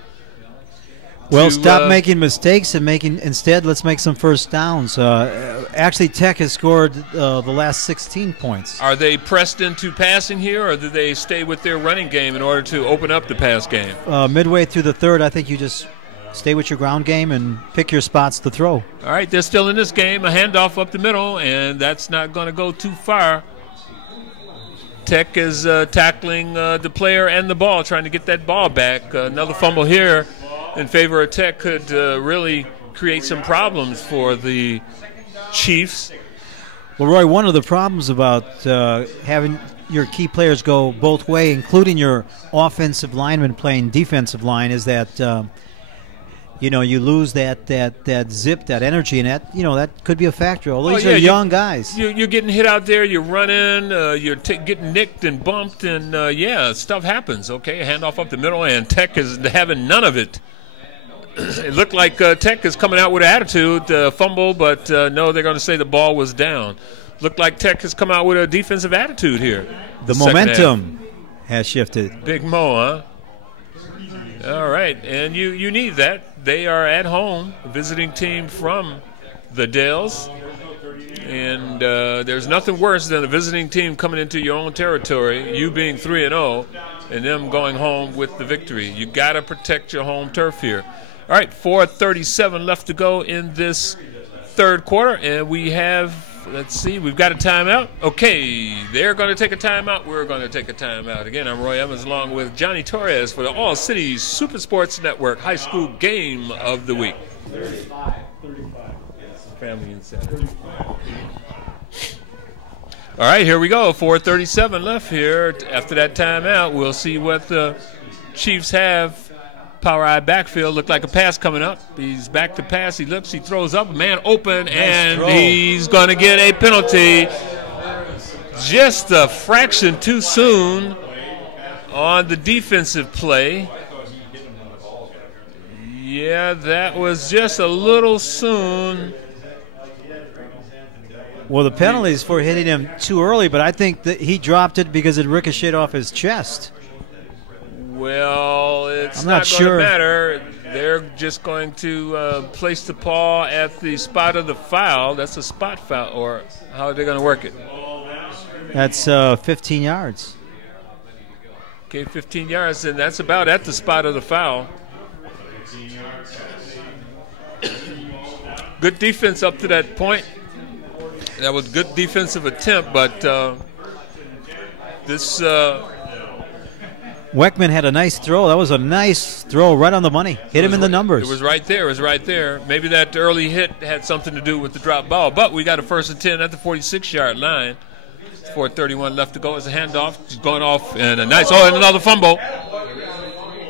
Well, stop making mistakes and instead let's make some first downs. Actually, Tech has scored the last 16 points. Are they pressed into passing here, or do they stay with their running game in order to open up the pass game? Midway through the third, I think you just stay with your ground game and pick your spots to throw. All right, they're still in this game. A handoff up the middle, and that's not going to go too far. Tech is tackling the player and the ball, trying to get that ball back. Another fumble here in favor of Tech could really create some problems for the Chiefs. Well, Roy, one of the problems about having your key players go both way, including your offensive lineman playing defensive line, is that you lose that zip, that energy, and that could be a factor. All these are young guys. You're getting hit out there. You're running. You're getting nicked and bumped, and stuff happens. Okay, a handoff up the middle, and Tech is having none of it. It looked like Tech is coming out with an attitude, fumble, but no, they're going to say the ball was down. Looked like Tech has come out with a defensive attitude here. The momentum has shifted. Big Mo, huh? All right, and you need that. They are at home, a visiting team from the Dells, and there's nothing worse than a visiting team coming into your own territory, you being 3-0, and them going home with the victory. You got to protect your home turf here. All right, 4:37 left to go in this third quarter, and we have, let's see, we've got a timeout. Okay, they're going to take a timeout. We're going to take a timeout. Again, I'm Roy Evans along with Johnny Torres for the All Cities Super Sports Network High School Game of the Week. 35. Family incentive. All right, here we go. 4:37 left here. After that timeout, we'll see what the Chiefs have. Power eye backfield, looked like a pass coming up. He's back to pass. He looks, he throws up, a man open, and he's going to get a penalty. Just a fraction too soon on the defensive play. Yeah, that was just a little soon. Well, the penalty is for hitting him too early, but I think that he dropped it because it ricocheted off his chest. Well, it's not going to matter. They're just going to place the paw at the spot of the foul. That's a spot foul, or how are they going to work it? That's 15 yards. Okay, 15 yards, and that's about at the spot of the foul. Good defense up to that point. That was good defensive attempt, but this... Weckman had a nice throw. That was a nice throw right on the money. Hit him in the numbers. It was right there. It was right there. Maybe that early hit had something to do with the drop ball. But we got a 1st and 10 at the 46-yard line. 4:31 left to go as a handoff. He's going off, and a nice, and another fumble.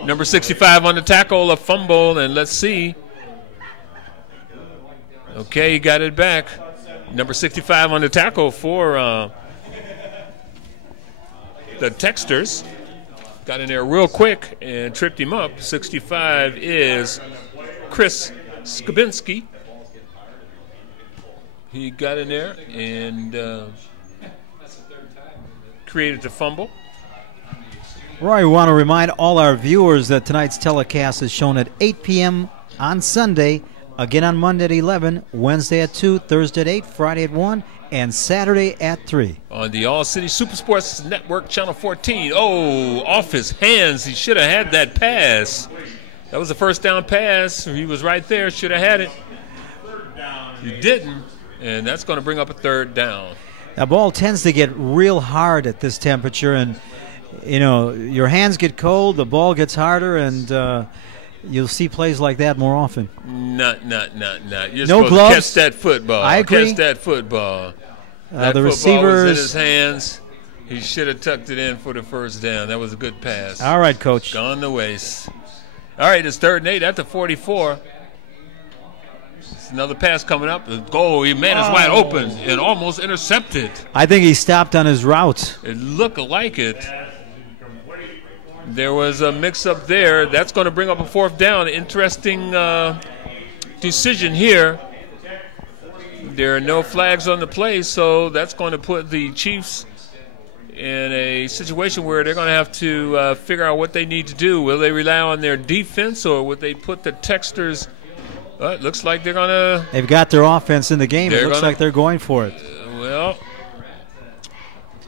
Number 65 on the tackle, a fumble, and let's see. Okay, he got it back. Number 65 on the tackle for the Texters. Got in there real quick and tripped him up. 65 is Chris Skabinski. He got in there and created the fumble. Roy, we want to remind all our viewers that tonight's telecast is shown at 8 p.m. on Sunday, again on Monday at 11, Wednesday at 2, Thursday at 8, Friday at 1, and Saturday at 3. On the All City Super Sports Network, Channel 14. Oh, off his hands. He should have had that pass. That was a first down pass. He was right there. Should have had it. He didn't, and that's going to bring up a third down. That ball tends to get real hard at this temperature, and you know, your hands get cold, the ball gets harder, and you'll see plays like that more often. Not. You're no supposed gloves. to catch that football. I agree. Catch that football. That The football receivers. was in his hands. He should have tucked it in for the first down. That was a good pass. All right, Coach. Gone the waste. All right, it's 3rd and 8 at the 44. It's another pass coming up. The goal, man is wide open and almost intercepted. I think he stopped on his route. It looked like it. There was a mix-up there. That's going to bring up a 4th down. Interesting decision here. There are no flags on the play, so that's going to put the Chiefs in a situation where they're going to have to figure out what they need to do. Will they rely on their defense, or would they put the Texters? It looks like they're going to. They've got their offense in the game. It looks gonna, like they're going for it. Well,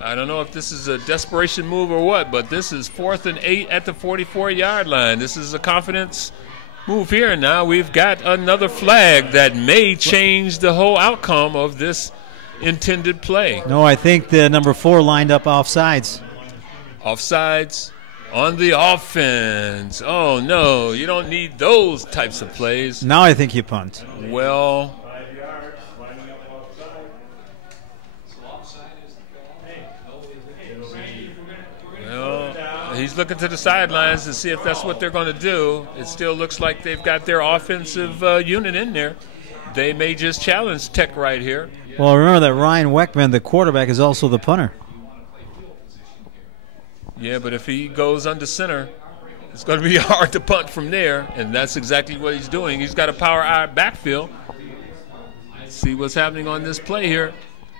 I don't know if this is a desperation move or what, but this is 4th and 8 at the 44-yard line. This is a confidence move here. Now we've got another flag that may change the whole outcome of this intended play. No, I think the number 4 lined up offsides. Offsides on the offense. Oh, no, you don't need those types of plays. Now I think you punt. Well, he's looking to the sidelines to see if that's what they're going to do. It still looks like they've got their offensive unit in there. They may just challenge Tech right here. Well, remember that Ryan Weckman, the quarterback, is also the punter. Yeah, but if he goes under center, it's going to be hard to punt from there, and that's exactly what he's doing. He's got a power backfield. Let's see what's happening on this play here.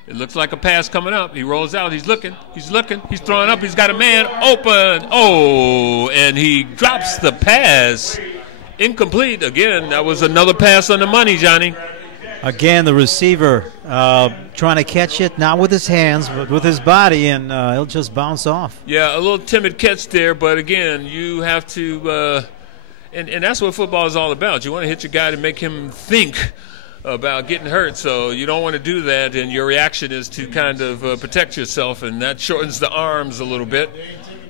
It looks like a pass coming up. He rolls out. He's looking. He's throwing up. He's got a man open. Oh, and he drops the pass. Incomplete. Again, that was another pass on the money, Johnny. Again, the receiver trying to catch it, not with his hands, but with his body, and he'll just bounce off. Yeah, a little timid catch there, but again, you have to and that's what football is all about. You want to hit your guy to make him think about getting hurt, so you don't want to do that, and your reaction is to kind of protect yourself, and that shortens the arms a little bit.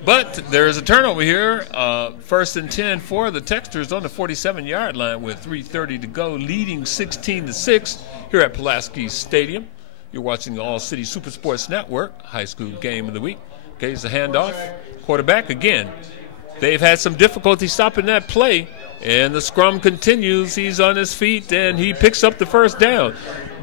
But there's a turnover here. 1st and 10 for the Texters on the 47-yard line with 3:30 to go, leading 16-6 here at Pulaski Stadium. You're watching the All City Super Sports Network, high school game of the week. Okay, it's a handoff. Quarterback again. They've had some difficulty stopping that play, and the scrum continues. He's on his feet, and he picks up the first down.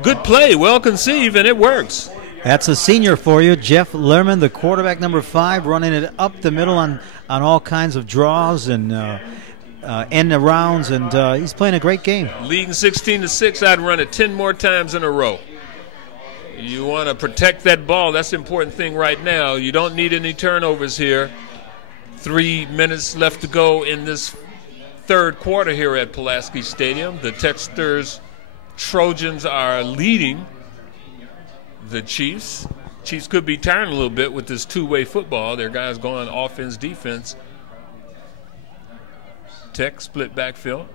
Good play, well conceived, and it works. That's a senior for you, Jeff Lerman, the quarterback, number 5, running it up the middle on all kinds of draws and end arounds, and he's playing a great game. Leading 16-6, I'd run it 10 more times in a row. You want to protect that ball. That's the important thing right now. You don't need any turnovers here. 3 minutes left to go in this 3rd quarter here at Pulaski Stadium. The Texters Trojans are leading the Chiefs. Chiefs could be tiring a little bit with this two-way football. Their guys going offense, defense. Tech split backfield.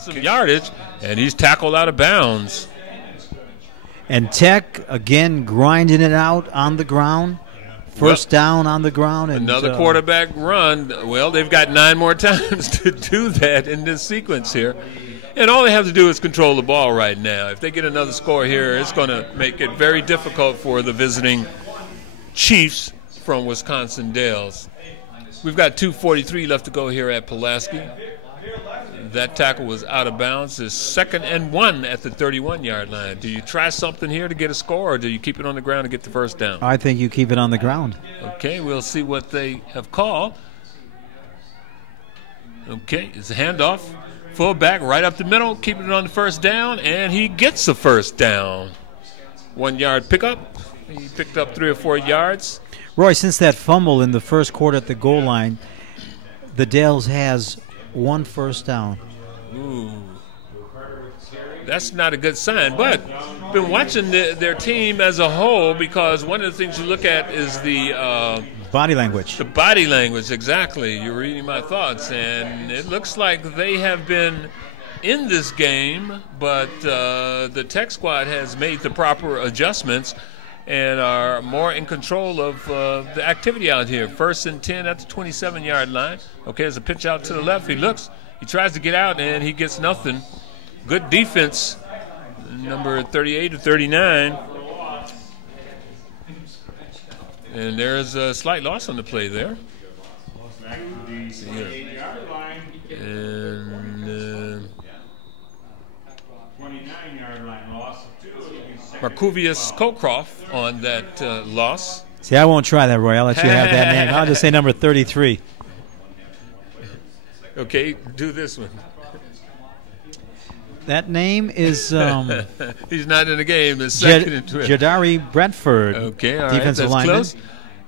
Some yardage, and he's tackled out of bounds. And Tech, again, grinding it out on the ground. First down on the ground. And another quarterback run. Well, they've got 9 more times to do that in this sequence here. And all they have to do is control the ball right now. If they get another score here, it's going to make it very difficult for the visiting Chiefs from Wisconsin Dells. We've got 2:43 left to go here at Pulaski. That tackle was out of bounds. It's 2nd and 1 at the 31-yard line. Do you try something here to get a score, or do you keep it on the ground to get the first down? I think you keep it on the ground. Okay, we'll see what they have called. Okay, it's a handoff. Fullback right up the middle, keeping it on the first down, and he gets the first down. 1-yard pickup. He picked up 3 or 4 yards. Roy, since that fumble in the first quarter at the goal line, the Dales has 1 first down. Ooh, that's not a good sign. But been watching their team as a whole, because one of the things you look at is the body language. The body language, exactly. You're reading my thoughts, and it looks like they have been in this game, but the tech squad has made the proper adjustments and are more in control of the activity out here. 1st and 10 at the 27-yard line. Okay, there's a pitch out to the left. He looks. He tries to get out, and he gets nothing. Good defense, number 38 to 39. And there's a slight loss on the play there. And 29-yard line loss of 2. Markuvius Cockcroft on that loss. See, I won't try that, Roy. I'll let you have that name. I'll just say number 33. Okay, do this one. That name is he's not in the game. It's 2nd and 12. Jadari Brentford. Okay, all right, defensive that's lineman. close.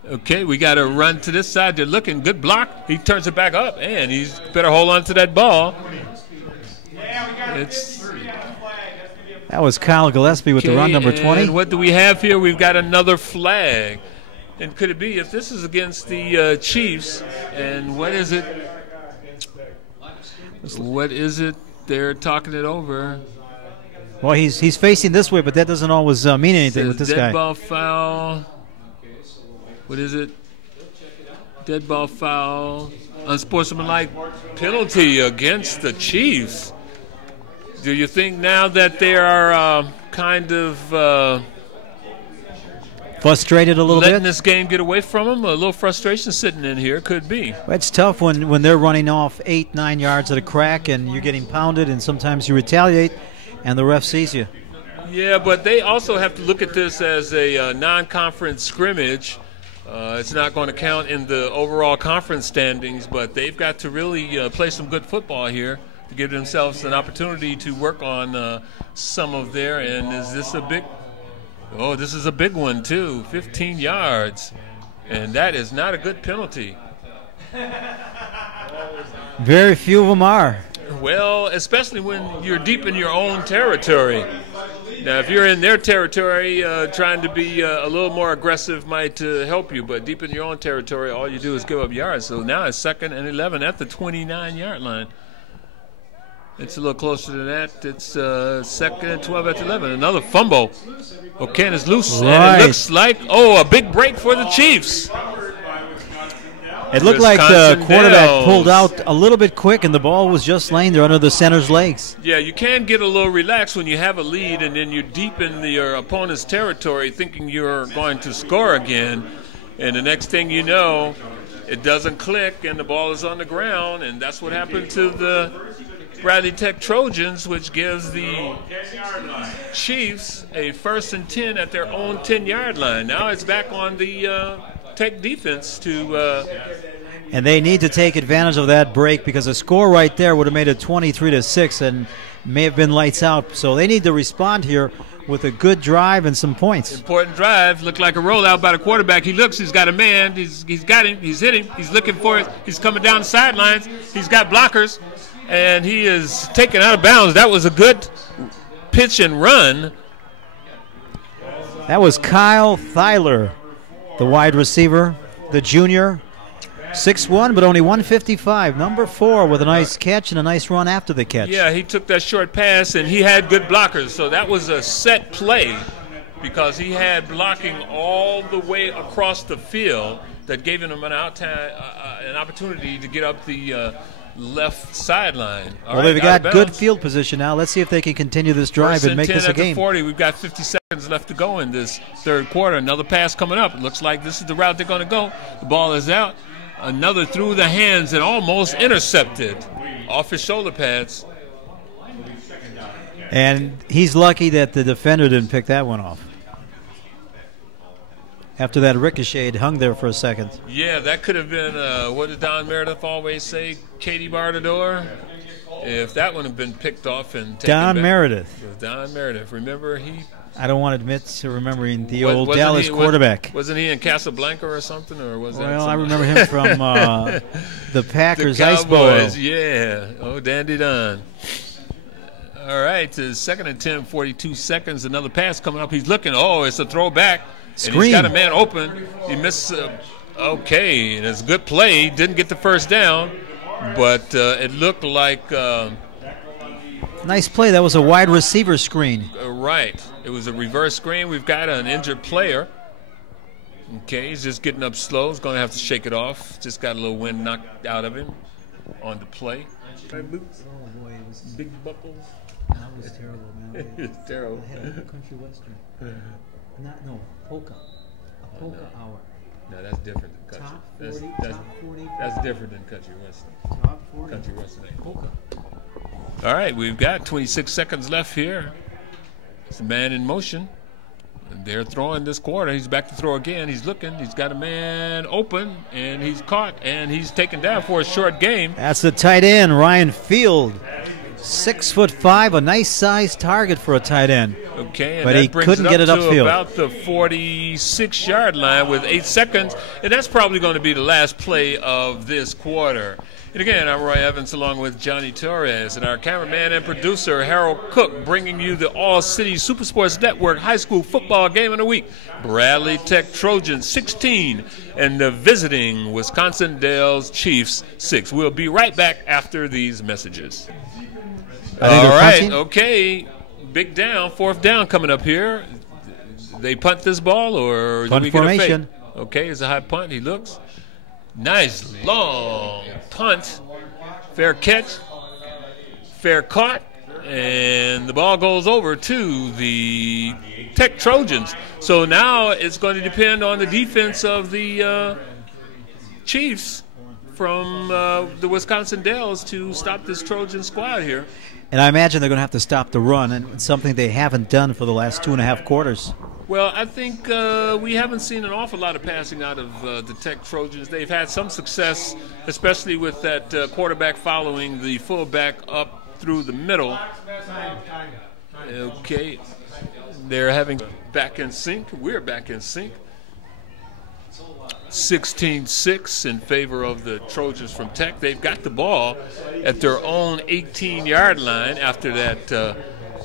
Okay, we got to run to this side. They're looking. Good block. He turns it back up, and he's better hold on to that ball. That was Kyle Gillespie with the run, number 20. And what do we have here? We've got another flag. And could it be, if this is against the Chiefs, and what is it? What is it? They're talking it over. Well, he's facing this way, but that doesn't always mean anything with this guy. Dead ball foul. What is it? Dead ball foul. Unsportsmanlike penalty against the Chiefs. Do you think now that they are kind of frustrated a little bit? Letting this game get away from them? A little frustration sitting in here could be. It's tough when they're running off 8-9 yards at a crack and you're getting pounded, and sometimes you retaliate and the ref sees you. Yeah, but they also have to look at this as a non-conference scrimmage. It's not going to count in the overall conference standings, but they've got to really play some good football here to give themselves an opportunity to work on some of their. And is this a big? Oh, this is a big one too. 15 yards, and that is not a good penalty. Very few of them are. Well, especially when you're deep in your own territory. Now, if you're in their territory, trying to be a little more aggressive might help you. But deep in your own territory, all you do is give up yards. So now it's 2nd and 11 at the 29-yard line. It's a little closer than that. It's 2nd and 12 at the 11. Another fumble. Okay, and it's loose. Right. And it looks like, a big break for the Chiefs. It looked like the quarterback pulled out a little bit quick, and the ball was just laying there under the center's legs. Yeah, you can get a little relaxed when you have a lead, and then you're deep in your opponent's territory thinking you're going to score again. And the next thing you know, it doesn't click, and the ball is on the ground. And that's what happened to the Bradley Tech Trojans, which gives the Chiefs a 1st and 10 at their own 10-yard line. Now it's back on the Tech defense to and they need to take advantage of that break, because a score right there would have made it 23-6 and may have been lights out. So they need to respond here with a good drive and some points. Important drive. Looked like a rollout by the quarterback. He looks. He's got a man. He's got him. He's hit him. He's looking for it. He's coming down the sidelines. He's got blockers, and he is taken out of bounds. That was a good pitch and run. That was Kyle Thyler, the wide receiver, the junior. 6'1", but only 155. Number 4 with a nice catch and a nice run after the catch. Yeah, he took that short pass, and he had good blockers. So that was a set play, because he had blocking all the way across the field that gave him an opportunity to get up the left sideline. Well, they've got good field position now. Let's see if they can continue this drive and make this a game. 40. We've got 50 seconds left to go in this third quarter. Another pass coming up. It looks like this is the route they're going to go. The ball is out. Another through the hands and almost intercepted. off his shoulder pads. And he's lucky that the defender didn't pick that one off. After that ricochet, it hung there for a second. Yeah, that could have been, what did Don Meredith always say? Katie bar the door? If that one had been picked off and taken Don back. Meredith. It was Don Meredith. Remember, I don't want to admit to remembering the old wasn't Dallas quarterback. Wasn't he in Casablanca or something? Or was that I remember him from the Packers Ice Bowl. Yeah. Oh, Dandy Don. All right, to 2nd and 10, 42 seconds. Another pass coming up. He's looking. Oh, it's a throwback. Screen. And he's got a man open. He missed. Okay, and it's a good play. Didn't get the first down, but it looked like. Nice play. That was a wide receiver screen. Right. It was a reverse screen. We've got an injured player. Okay, he's just getting up slow. He's going to have to shake it off. Just got a little wind knocked out of him on the play. Boots. Oh, boy. It was Big buckles. That was terrible, man. It's terrible. I had a country western. Polka. A polka hour. No, that's different than country. Top 40. That's different than country western. Top 40. Country western ain't Polka. All right, we've got 26 seconds left here. It's a man in motion. And they're throwing this quarter. He's back to throw again. He's looking. He's got a man open, and he's caught, and he's taken down for a short game. That's the tight end, Ryan Field. 6'5", a nice sized target for a tight end. Okay, and but that he brings couldn't it get it up to upfield. About the 46-yard line with 8 seconds, and that's probably going to be the last play of this quarter. And again, I'm Roy Evans along with Johnny Torres and our cameraman and producer Harold Cook, bringing you the All-City Supersports Network High School Football Game of the Week. Bradley Tech Trojans 16 and the visiting Wisconsin Dells Chiefs 6. We'll be right back after these messages. All right, okay. Big down, 4th down coming up here. They punt this ball, or punt do we get formation. a fake? Okay, it's a high punt. He looks. Nice long punt. Fair catch. Fair caught. And the ball goes over to the Tech Trojans. So now it's going to depend on the defense of the Chiefs from the Wisconsin Dells to stop this Trojan squad here. And I imagine they're going to have to stop the run, and it's something they haven't done for the last 2.5 quarters. Well, I think we haven't seen an awful lot of passing out of the Tech Trojans. They've had some success, especially with that quarterback following the fullback up through the middle. Okay, they're having back in sync. We're back in sync. 16-6 in favor of the Trojans from Tech. They've got the ball at their own 18-yard line after that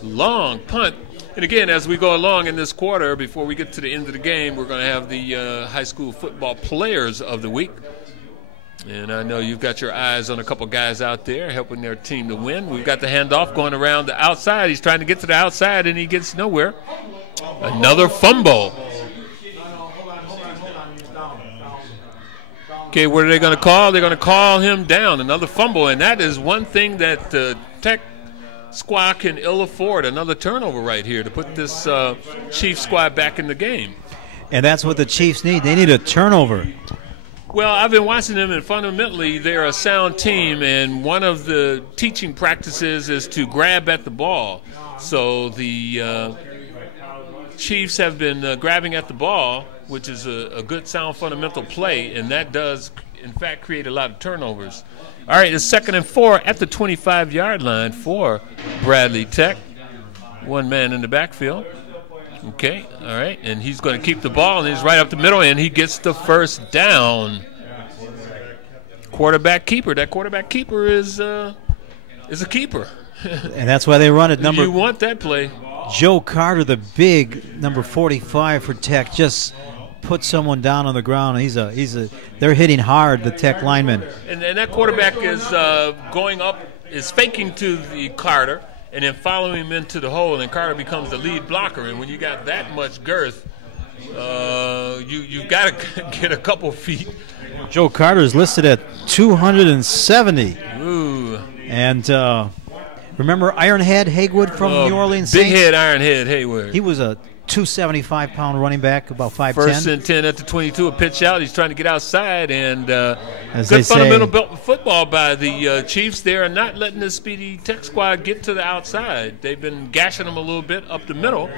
long punt. And again, as we go along in this quarter, before we get to the end of the game, we're going to have the high school football players of the week. And I know you've got your eyes on a couple guys out there helping their team to win. We've got the handoff going around the outside. He's trying to get to the outside, and he gets nowhere. Another fumble. Okay, what are they going to call? They're going to call him down. Another fumble, and that is one thing that Tech squad can ill afford. Another turnover right here to put this Chiefs squad back in the game. And that's what the Chiefs need. They need a turnover. Well, I've been watching them, and fundamentally they're a sound team, and one of the teaching practices is to grab at the ball. So the Chiefs have been grabbing at the ball, which is a good, sound, fundamental play, and that does, in fact, create a lot of turnovers. All right, it's 2nd and 4 at the 25-yard line for Bradley Tech. One man in the backfield. Okay, all right, and he's going to keep the ball, and he's right up the middle, and he gets the first down. Quarterback keeper. That quarterback keeper is a keeper. And that's why they run it. You want that play. Joe Carter, the big number 45 for Tech, just put someone down on the ground. They're hitting hard, the Tech lineman. And that quarterback is going up, is faking to the Carter, and then following him into the hole, and Carter becomes the lead blocker. And when you got that much girth, you've got to get a couple feet. Joe Carter is listed at 270. Ooh. And remember Ironhead Haywood from New Orleans Big Saints? head Ironhead Haywood. He was a 275-pound running back, about 5'10". First and 10 at the 22, a pitch out. He's trying to get outside, and As good they fundamental say, football by the Chiefs. They are not letting the speedy tech squad get to the outside. They've been gashing them a little bit up the middle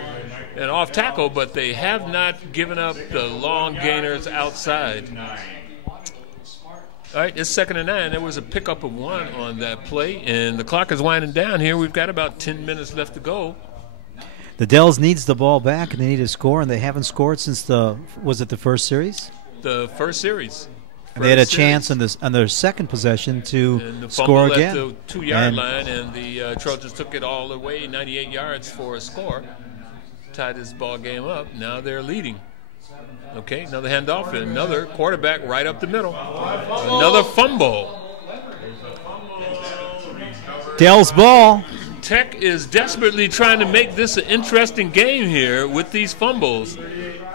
and off tackle, but they have not given up the long gainers outside. All right, it's 2nd and 9. There was a pickup of 1 on that play, and the clock is winding down here. We've got about 10 minutes left to go. the Dells needs the ball back, and they need to score, and they haven't scored since was it the first series? The first series. And they had a chance on their second possession to score again. At the 2-yard line, and the Trojans took it all the way, 98 yards for a score. Tied this ball game up. Now they're leading. Okay, another handoff, and another quarterback right up the middle. Another fumble. Dell's ball. Tech is desperately trying to make this an interesting game here with these fumbles.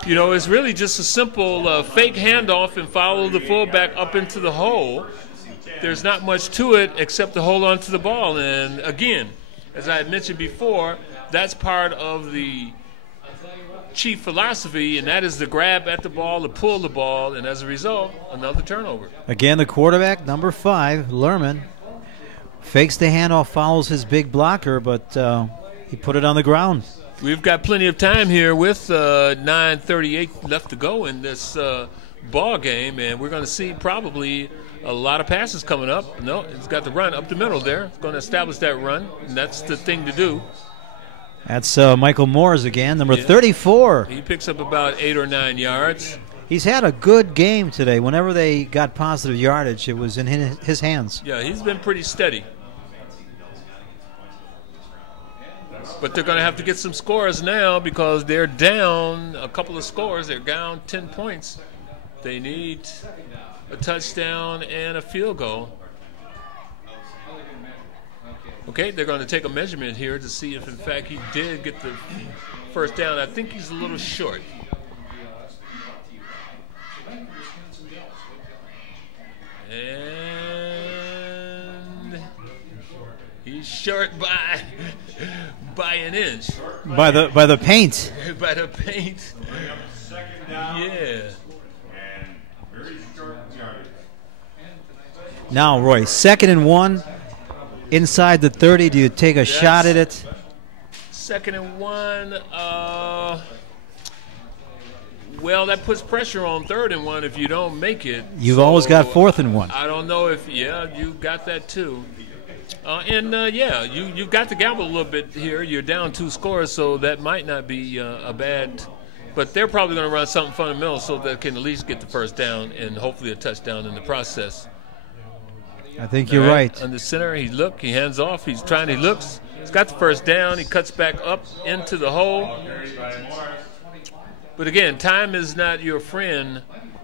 You know, it's really just a simple fake handoff and follow the fullback up into the hole. There's not much to it except to hold on to the ball. And again, as I had mentioned before, that's part of the Chief philosophy, and that is to grab at the ball, to pull the ball, and as a result, another turnover. Again, the quarterback, number 5, Lerman, fakes the handoff, follows his big blocker, but he put it on the ground. We've got plenty of time here with 9:38 left to go in this ball game, and we're going to see probably a lot of passes coming up. No, it's got the run up the middle there. It's going to establish that run, and that's the thing to do. That's Michael Moores again, number 34. He picks up about 8 or 9 yards. He's had a good game today. Whenever they got positive yardage, it was in his hands. Yeah, he's been pretty steady. But they're going to have to get some scores now because they're down a couple of scores. They're down 10 points. They need a touchdown and a field goal. Okay, they're going to take a measurement here to see if, in fact, he did get the first down. I think he's a little short. And he's short by an inch. By the paint. By the paint. Yeah. Now, Roy, 2nd and 1. Inside the 30, do you take a shot at it? 2nd and 1. Well, that puts pressure on 3rd and 1 if you don't make it. You've always got 4th and 1. I don't know if, you got that too. You've got to gamble a little bit here. You're down 2 scores, so that might not be a bad. But they're probably going to run something fundamental so they can at least get the first down and hopefully a touchdown in the process. I think you're right. On the center, he hands off. He's got the first down. He cuts back up into the hole. But again, time is not your friend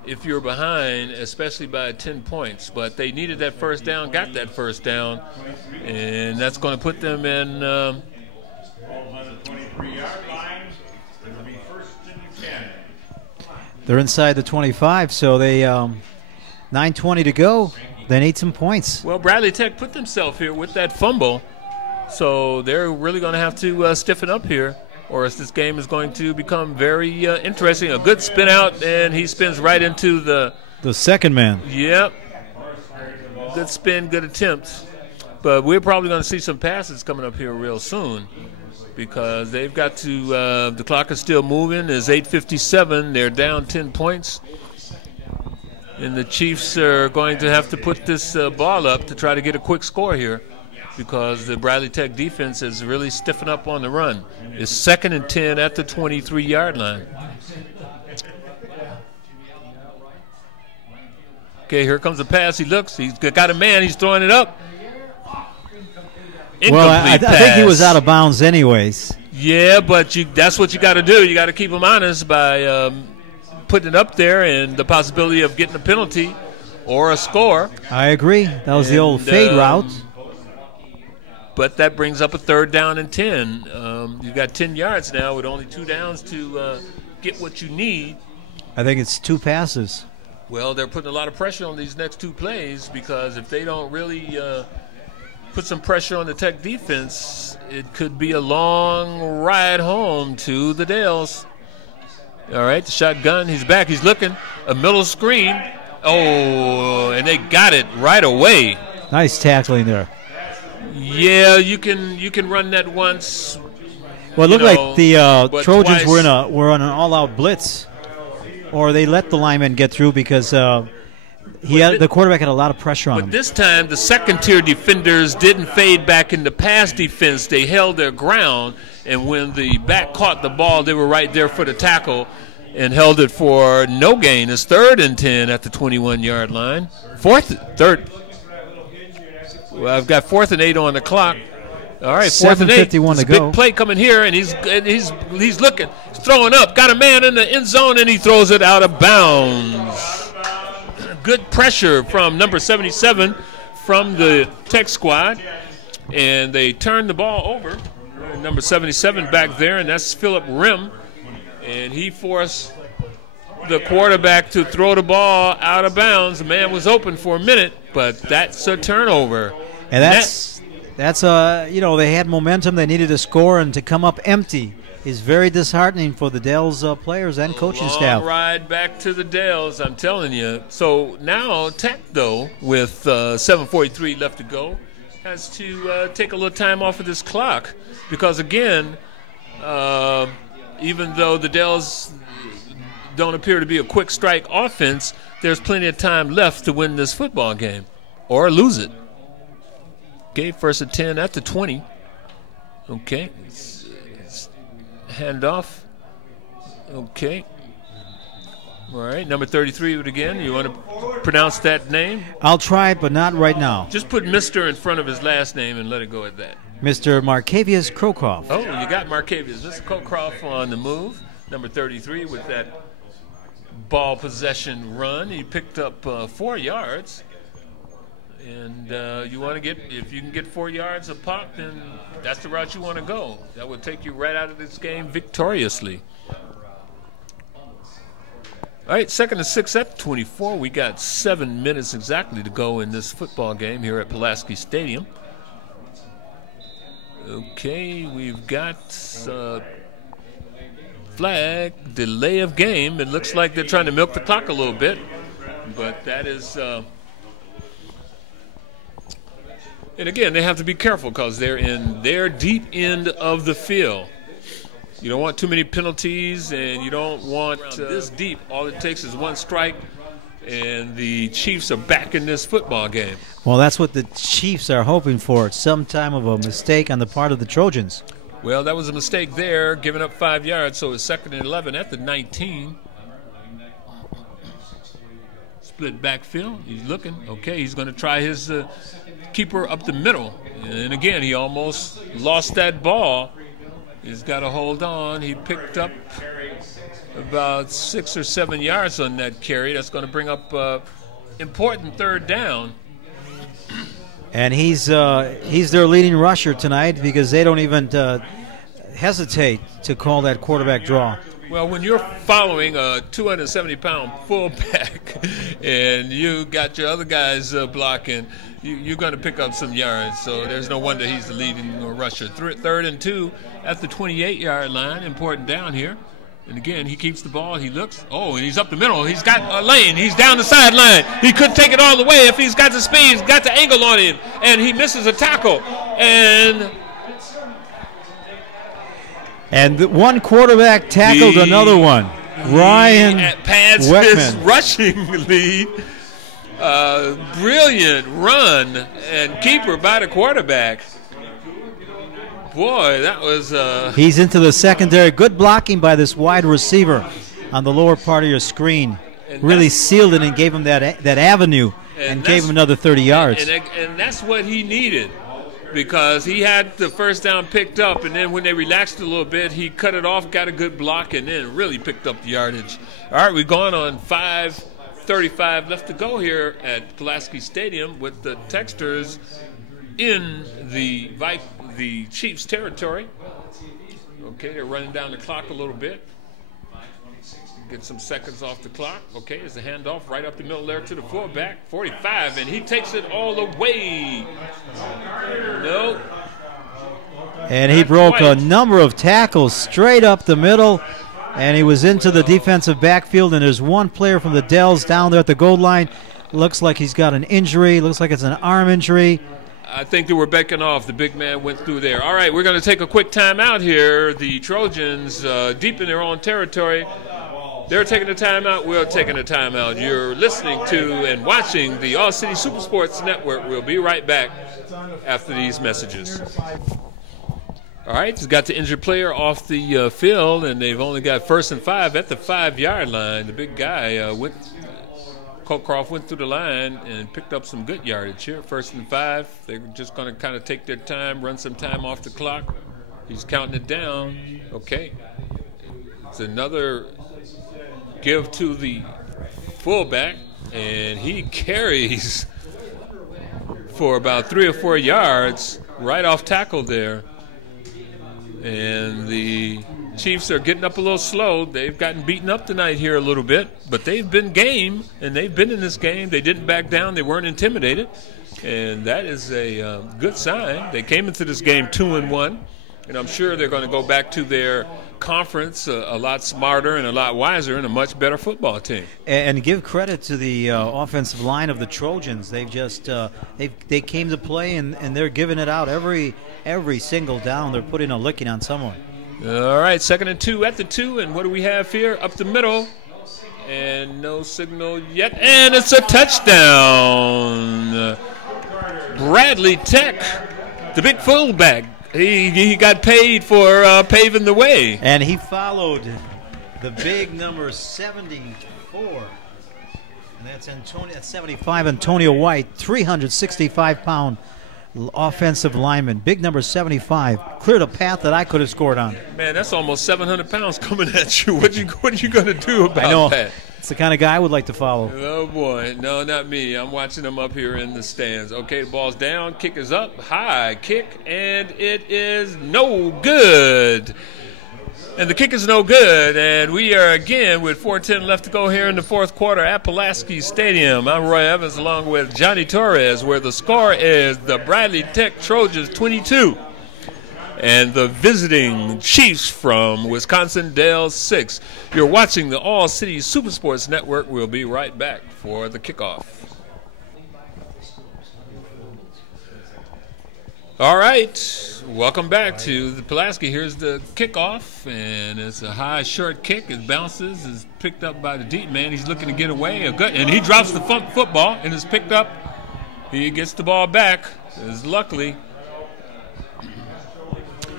if you're behind, especially by 10 points. But they needed that first down, got that first down, and that's going to put them in. They're inside the 25, so they 9:20 to go. They need some points. Well, Bradley Tech put themselves here with that fumble, so they're really going to have to stiffen up here, or else this game is going to become very interesting. A good spin out, and he spins right into the second man. Yep. Good spin, good attempt. But we're probably going to see some passes coming up here real soon because they've got to the clock is still moving. It's 8:57. They're down 10 points. And the Chiefs are going to have to put this ball up to try to get a quick score here because the Bradley Tech defense is really stiffened up on the run. It's 2nd and 10 at the 23-yard line. Okay, here comes the pass. He looks. He's got a man. He's throwing it up. Incomplete well, I think he was out of bounds anyways. Yeah, but that's what you got to do. You got to keep him honest by putting it up there and the possibility of getting a penalty or a score. I agree. That was the old fade route. But that brings up a 3rd down and 10. You've got 10 yards now with only 2 downs to get what you need. I think it's 2 passes. Well, they're putting a lot of pressure on these next 2 plays because if they don't really put some pressure on the Tech defense, it could be a long ride home to the Dales. All right, the shotgun. He's back. He's looking. A middle screen. Oh, and they got it right away. Nice tackling there. Yeah, you can run that once. Well, it looked like the Trojans twice. were on an all-out blitz, or they let the lineman get through because the quarterback had a lot of pressure on him. But this time, the second-tier defenders didn't fade back into pass defense. They held their ground, and when the back caught the ball, they were right there for the tackle and held it for no gain. It's 3rd and 10 at the 21-yard line. Third. Well, I've got 4th and 8 on the clock. All right, 4th and 8. 7:51 to go. go. Big play coming here, and he's looking, he's throwing up, got a man in the end zone, and he throws it out of bounds. Good pressure from number 77 from the Tech squad, and they turn the ball over. Number 77 back there, and that's Philip Rim, and he forced the quarterback to throw the ball out of bounds. The man was open for a minute, but that's a turnover. And that's they had momentum. They needed a score, and to come up empty is very disheartening for the Dales players and coaching staff. Long ride back to the Dales, I'm telling you. So now Tech, though, with 7:43 left to go, has to take a little time off of this clock because, again, even though the Dales don't appear to be a quick strike offense, there's plenty of time left to win this football game or lose it. Okay, 1st and 10 at the 20. Okay. Handoff. Okay. All right, number 33 again. You want to pronounce that name? I'll try it, but not right now. Just put Mr. in front of his last name and let it go at that. Mr. Markavius Krokov. Oh, you got Markavius. Mr. Krokov on the move. Number 33 with that ball possession run. He picked up 4 yards. And you want to get, if you can get 4 yards a pop, then that's the route you want to go. That would take you right out of this game victoriously. All right, 2nd and 6 at 24. We got 7 minutes exactly to go in this football game here at Pulaski Stadium. Okay, we've got flag, delay of game. It looks like they're trying to milk the clock a little bit, but that is... And again, they have to be careful because they're in their deep end of the field. You don't want too many penalties, and you don't want this deep. All it takes is 1 strike, and the Chiefs are back in this football game. Well, that's what the Chiefs are hoping for, some time of a mistake on the part of the Trojans. Well, that was a mistake there, giving up 5 yards, so it's 2nd and 11 at the 19. Split backfield. He's looking. Okay, he's going to try his... keeper up the middle, and again he almost lost that ball. He's got to hold on. He picked up about 6 or 7 yards on that carry. That's going to bring up important 3rd down. And he's their leading rusher tonight because they don't even hesitate to call that quarterback draw. Well, when you're following a 270-pound fullback and you got your other guys blocking, you're going to pick up some yards. So there's no wonder he's the leading rusher. 3rd and 2 at the 28-yard line. Important down here. And again, he keeps the ball. He looks. Oh, and he's up the middle. He's got a lane. He's down the sideline. He could take it all the way if he's got the speed. He's got the angle on him. And he misses a tackle. And one quarterback tackled another one. Ryan pads Weckman. His rushing lead. Brilliant run and keeper by the quarterback. Boy, that was... He's into the secondary. Good blocking by this wide receiver on the lower part of your screen. Really sealed it and gave him that avenue and gave him another 30 yards. And that's what he needed, because he had the first down picked up, and then when they relaxed a little bit, he cut it off, got a good block, and then really picked up the yardage. All right, we're going on 5:35 left to go here at Pulaski Stadium with the Texters in the Chiefs' territory. Okay, they're running down the clock a little bit. Get some seconds off the clock. Okay, it's a handoff right up the middle there to the fullback, 45, and he takes it all the way. And he broke a number of tackles straight up the middle, and he was into the defensive backfield, and there's one player from the Dells down there at the goal line. Looks like he's got an injury. Looks like it's an arm injury. I think they were backing off. The big man went through there. All right, we're going to take a quick timeout here. The Trojans, deep in their own territory, they're taking a timeout. We're taking a timeout. You're listening to and watching the All City Super Sports Network. We'll be right back after these messages. All right, he's got the injured player off the field, and they've only got 1st and 5 at the 5-yard line. The big guy Colcroft went through the line and picked up some good yardage here. 1st and 5. They're just going to kind of take their time, run some time off the clock. He's counting it down. Okay. It's another give to the fullback, and he carries for about 3 or 4 yards right off tackle there. And the Chiefs are getting up a little slow. They've gotten beaten up tonight here a little bit, but they've been game, and they've been in this game. They didn't back down. They weren't intimidated, and that is a good sign. They came into this game 2-1, and I'm sure they're going to go back to their conference a lot smarter and a lot wiser and a much better football team. And give credit to the offensive line of the Trojans. They've just they came to play, and they're giving it out every single down. They're putting a licking on someone. All right, 2nd and 2 at the 2, and what do we have here? Up the middle, and no signal yet, and it's a touchdown. Bradley Tech, the big fullback, he got paid for paving the way. And he followed the big number 74, and that's 75, Antonio White, 365-pound offensive lineman, big number 75, cleared a path that I could have scored on. Man, that's almost 700 pounds coming at you. What are you going to do about that? It's the kind of guy I would like to follow. Oh, boy. No, not me. I'm watching him up here in the stands. Okay, the ball's down. Kick is up. High kick, and it is no good. And the kick is no good, and we are again with 4:10 left to go here in the 4th quarter at Pulaski Stadium. I'm Roy Evans along with Johnny Torres, where the score is the Bradley Tech Trojans 22 and the visiting Chiefs from Wisconsin Dells 6. You're watching the All City Super Sports Network. We'll be right back for the kickoff. All right, welcome back to the Pulaski. Here's the kickoff, and it's a high, short kick. It bounces, is picked up by the deep man. He's looking to get away, and he drops the football, and is picked up. He gets the ball back. Is luckily.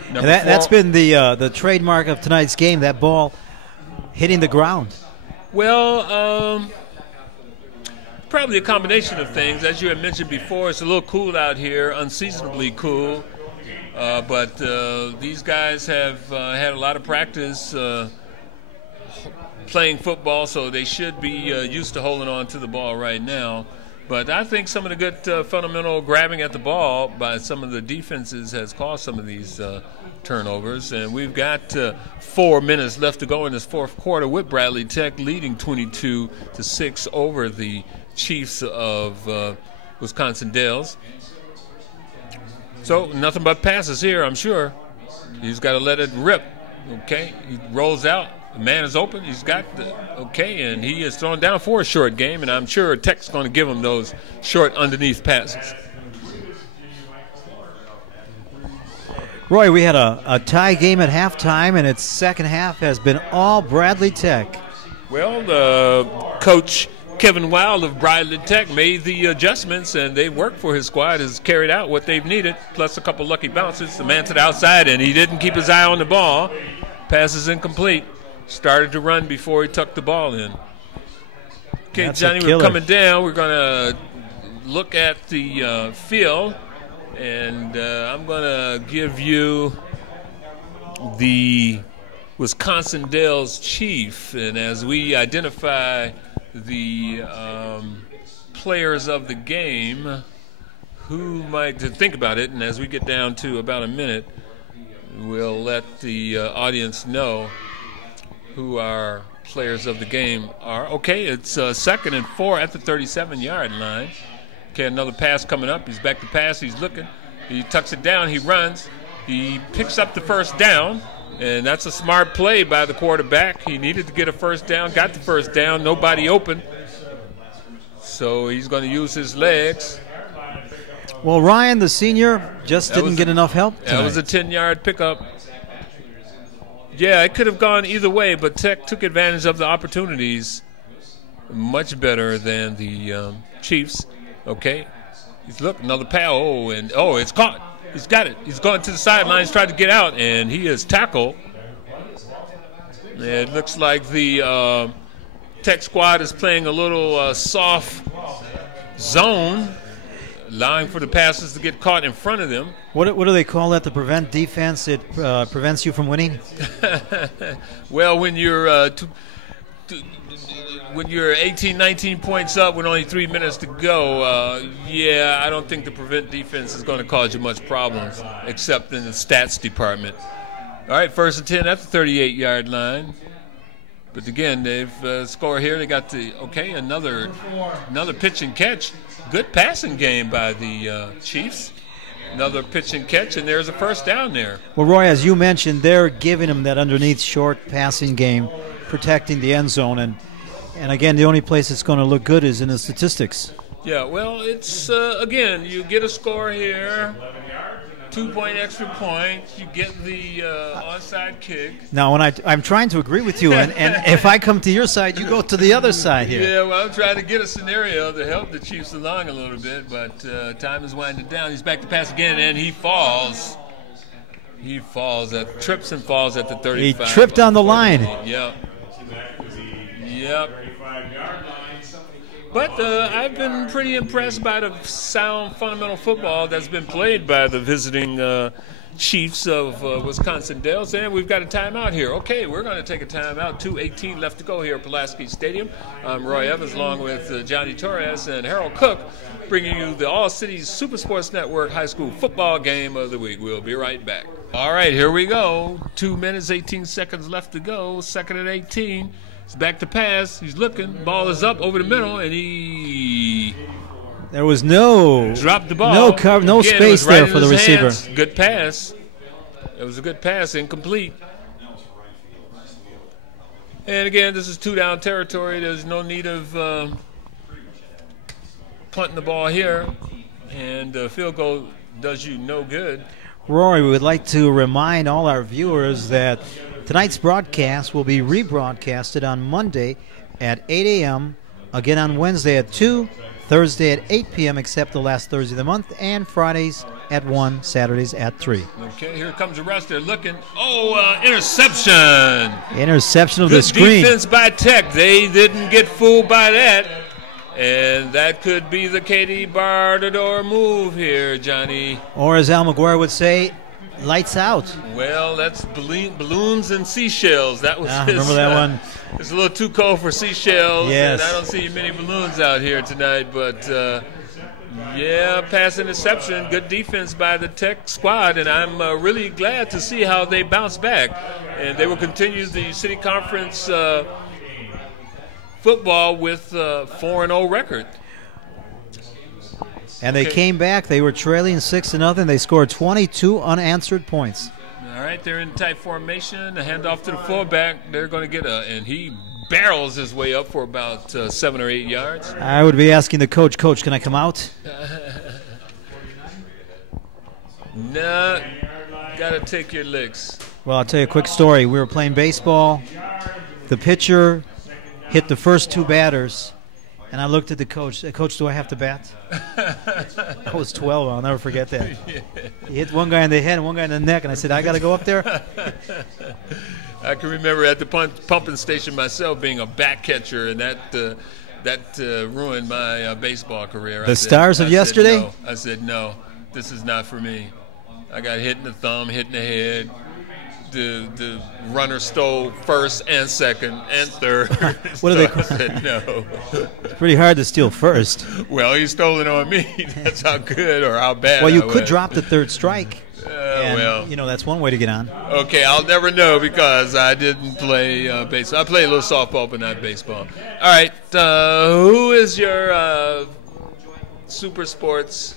And that's been the trademark of tonight's game. That ball hitting the ground. Well, probably a combination of things. As you had mentioned before, it's a little cool out here, unseasonably cool. But these guys have had a lot of practice playing football, so they should be used to holding on to the ball right now. But I think some of the good fundamental grabbing at the ball by some of the defenses has caused some of these turnovers. And we've got 4 minutes left to go in this 4th quarter with Bradley Tech leading 22-6 over the Chiefs of Wisconsin Dells. So nothing but passes here, I'm sure. He's got to let it rip. Okay, he rolls out. The man is open. He's got and he is thrown down for a short game, and I'm sure Tech's going to give him those short underneath passes. Roy, we had a tie game at halftime, and its second half has been all Bradley Tech. Well, Coach Kevin Wild of Bradley Tech made the adjustments, and they worked for his squad, has carried out what they've needed, plus a couple lucky bounces. The man to the outside, and he didn't keep his eye on the ball. Pass is incomplete. Started to run before he tucked the ball in. Okay, That's Johnny, we're coming down. We're going to look at the field, and I'm going to give you the Wisconsin Dells Chief. And as we identify the players of the game, who might think about it, and as we get down to about a minute, we'll let the audience know who our players of the game are. Okay, it's 2nd and 4 at the 37-yard line. Okay, another pass coming up. He's back to pass. He's looking. He tucks it down. He runs. He picks up the first down, and that's a smart play by the quarterback. He needed to get a first down, got the first down, nobody open. So he's going to use his legs. Well, Ryan, the senior, just didn't get enough help tonight. That was a 10-yard pickup. Yeah, it could have gone either way, but Tech took advantage of the opportunities much better than the Chiefs. Okay. Look, another pass. It's caught. He's got it. He's going to the sidelines, trying to get out, and he is tackled. It looks like the Tech squad is playing a little soft zone, allowing for the passes to get caught in front of them. What do they call that? To prevent defense, it prevents you from winning? Well, when you're 18, 19 points up with only 3 minutes to go, I don't think the prevent defense is going to cause you much problems, except in the stats department. All right, 1st and 10 at the 38-yard line. But again, they've scored here. They got another pitch and catch. Good passing game by the Chiefs. Another pitch and catch, and there's a first down there. Well, Roy, as you mentioned, they're giving him that underneath short passing game, protecting the end zone. And again, the only place it's going to look good is in the statistics. Yeah, well, it's, again, you get a score here, 2-point extra point, you get the onside kick. Now, when I'm trying to agree with you, and if I come to your side, you go to the other side here. Yeah, well, I'm trying to get a scenario to help the Chiefs along a little bit, but time is winding down. He's back to pass again, and he falls. He trips and falls at the 35. He tripped on the line. Yep. But I've been pretty impressed by the sound fundamental football that's been played by the visiting Chiefs of Wisconsin Dells. And we've got a timeout here. Okay, we're going to take a timeout. 2:18 left to go here at Pulaski Stadium. I'm Roy Evans along with Johnny Torres and Harold Cook, bringing you the All Cities Super Sports Network High School Football Game of the Week. We'll be right back. All right, here we go. 2 minutes, 18 seconds left to go. 2nd and 18. He's back to pass. He's looking. Ball is up over the middle, and he there was no dropped the ball. No space there for the receiver. Hands. Good pass. It was a good pass, incomplete. And again, this is 2-down territory. There's no need of punting the ball here, and field goal does you no good. Rory, we would like to remind all our viewers that tonight's broadcast will be rebroadcasted on Monday at 8 a.m., again on Wednesday at 2, Thursday at 8 p.m. except the last Thursday of the month, and Fridays at 1, Saturdays at 3. Okay, here comes the rush. They're looking. Interception. Interception of the screen. Good defense by Tech. They didn't get fooled by that. And that could be the Katie Bardador move here, Johnny. Or as Al McGuire would say, lights out. Well, that's balloons and seashells. That was his, remember that one? It's a little too cold for seashells. Yes. And I don't see many balloons out here tonight. But, pass interception. Good defense by the Tech squad. And I'm really glad to see how they bounce back. And they will continue the city conference football with a 4-0 record. And they came back. They were trailing 6-0. They scored 22 unanswered points. All right, they're in tight formation. A handoff to the fullback. They're going to get and he barrels his way up for about 7 or 8 yards. I would be asking the coach, can I come out? Nah, got to take your licks. Well, I'll tell you a quick story. We were playing baseball. The pitcher hit the first 2 batters, and I looked at the coach. Coach, do I have to bat? I was 12. I'll never forget that. He hit one guy in the head and one guy in the neck, and I said, I got to go up there? I can remember at the pumping station myself being a back catcher, and that ruined my baseball career. The stars of yesterday? I said, no, this is not for me. I got hit in the thumb, hit in the head. The runner stole first and second and third. What do they call? I said no. It's pretty hard to steal first. Well, he stole it on me. That's how good or how bad. Well, you I could was. Drop the third strike. Well, that's one way to get on. Okay, I'll never know because I didn't play baseball. I played a little softball, but not baseball. All right, who is your super sports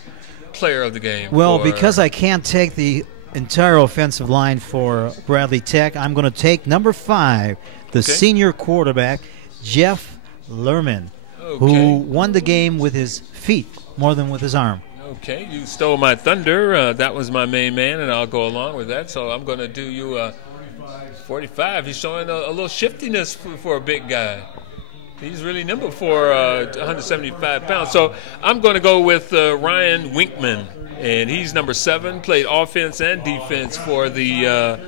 player of the game? Well, because I can't take the entire offensive line for Bradley Tech. I'm going to take number 5, the senior quarterback, Jeff Lerman, who won the game with his feet more than with his arm. Okay, you stole my thunder. That was my main man, and I'll go along with that. So I'm going to do you 45. He's showing a little shiftiness for a big guy. He's really nimble for 175 pounds. So I'm going to go with Ryan Winkman, and he's number 7. Played offense and defense for the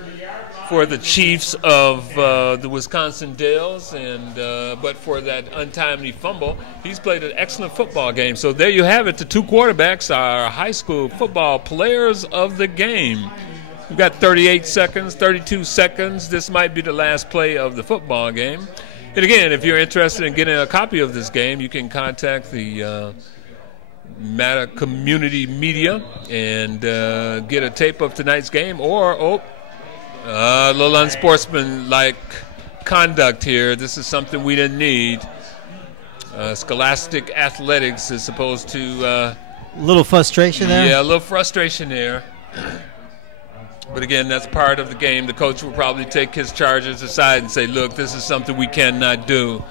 Chiefs of the Wisconsin Dells, and but for that untimely fumble, he's played an excellent football game. So there you have it. The 2 quarterbacks are high school football players of the game. We've got 38 seconds, 32 seconds. This might be the last play of the football game. And again, if you're interested in getting a copy of this game, you can contact the Matter Community Media and get a tape of tonight's game, or a little unsportsmanlike conduct here. This is something we didn't need. Scholastic Athletics is supposed to... a little frustration there? Yeah, a little frustration there. But again, that's part of the game. The coach will probably take his charges aside and say, look, this is something we cannot do.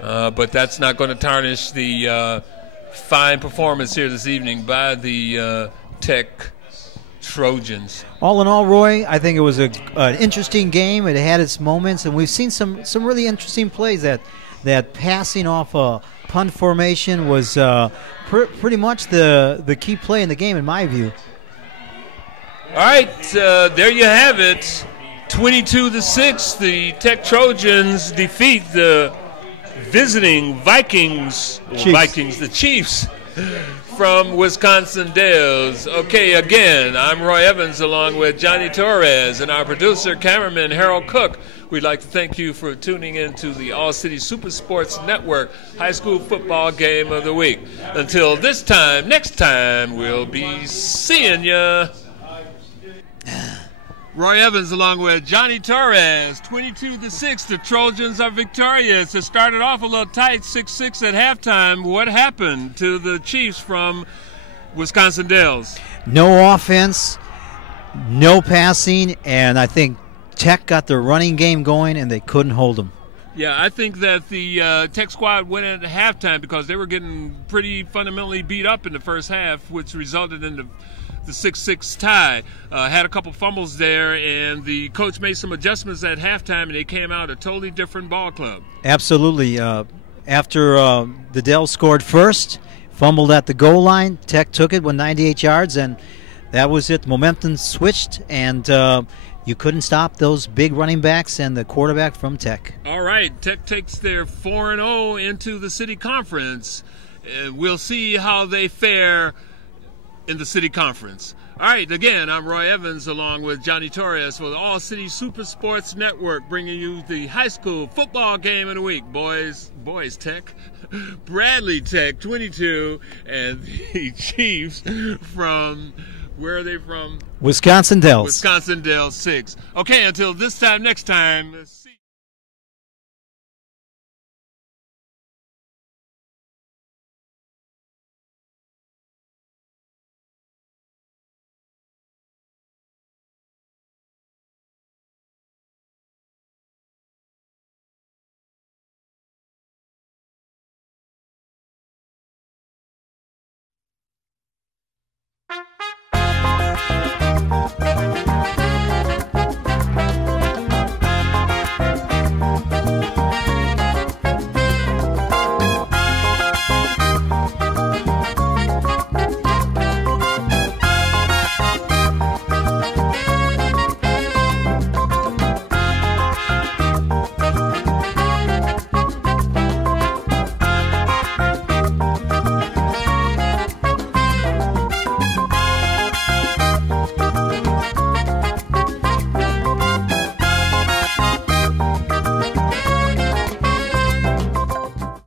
But that's not going to tarnish the fine performance here this evening by the Tech Trojans. All in all, Roy, I think it was an interesting game. It had its moments, and we've seen some really interesting plays. That passing off a punt formation was pretty much the key play in the game, in my view. All right, there you have it. 22-6, the Tech Trojans defeat the visiting Vikings, the Chiefs from Wisconsin Dells. Okay, again, I'm Roy Evans along with Johnny Torres and our producer, cameraman Harold Cook. We'd like to thank you for tuning in to the All-City Super Sports Network High School Football Game of the Week. Until this time, next time, we'll be seeing ya. Roy Evans along with Johnny Torres. 22-6, the Trojans are victorious. It started off a little tight, 6-6 at halftime. What happened to the Chiefs from Wisconsin Dells? No offense, no passing, and I think Tech got their running game going, and they couldn't hold them. Yeah, I think that the Tech squad went at halftime because they were getting pretty fundamentally beat up in the first half, which resulted in the 6-6 tie. Had a couple fumbles there, and the coach made some adjustments at halftime, and they came out a totally different ball club. Absolutely. After the Dells scored first, fumbled at the goal line, Tech took it, went 98 yards, and that was it. Momentum switched, and you couldn't stop those big running backs and the quarterback from Tech. All right, Tech takes their 4-0 into the city conference. We'll see how they fare in the city conference. All right, again, I'm Roy Evans along with Johnny Torres for the All-City Super Sports Network, bringing you the high school football game of the week. Boys Tech, Bradley Tech 22, and the Chiefs from, where are they from? Wisconsin Dells. Wisconsin Dells 6. Okay, until this time next time.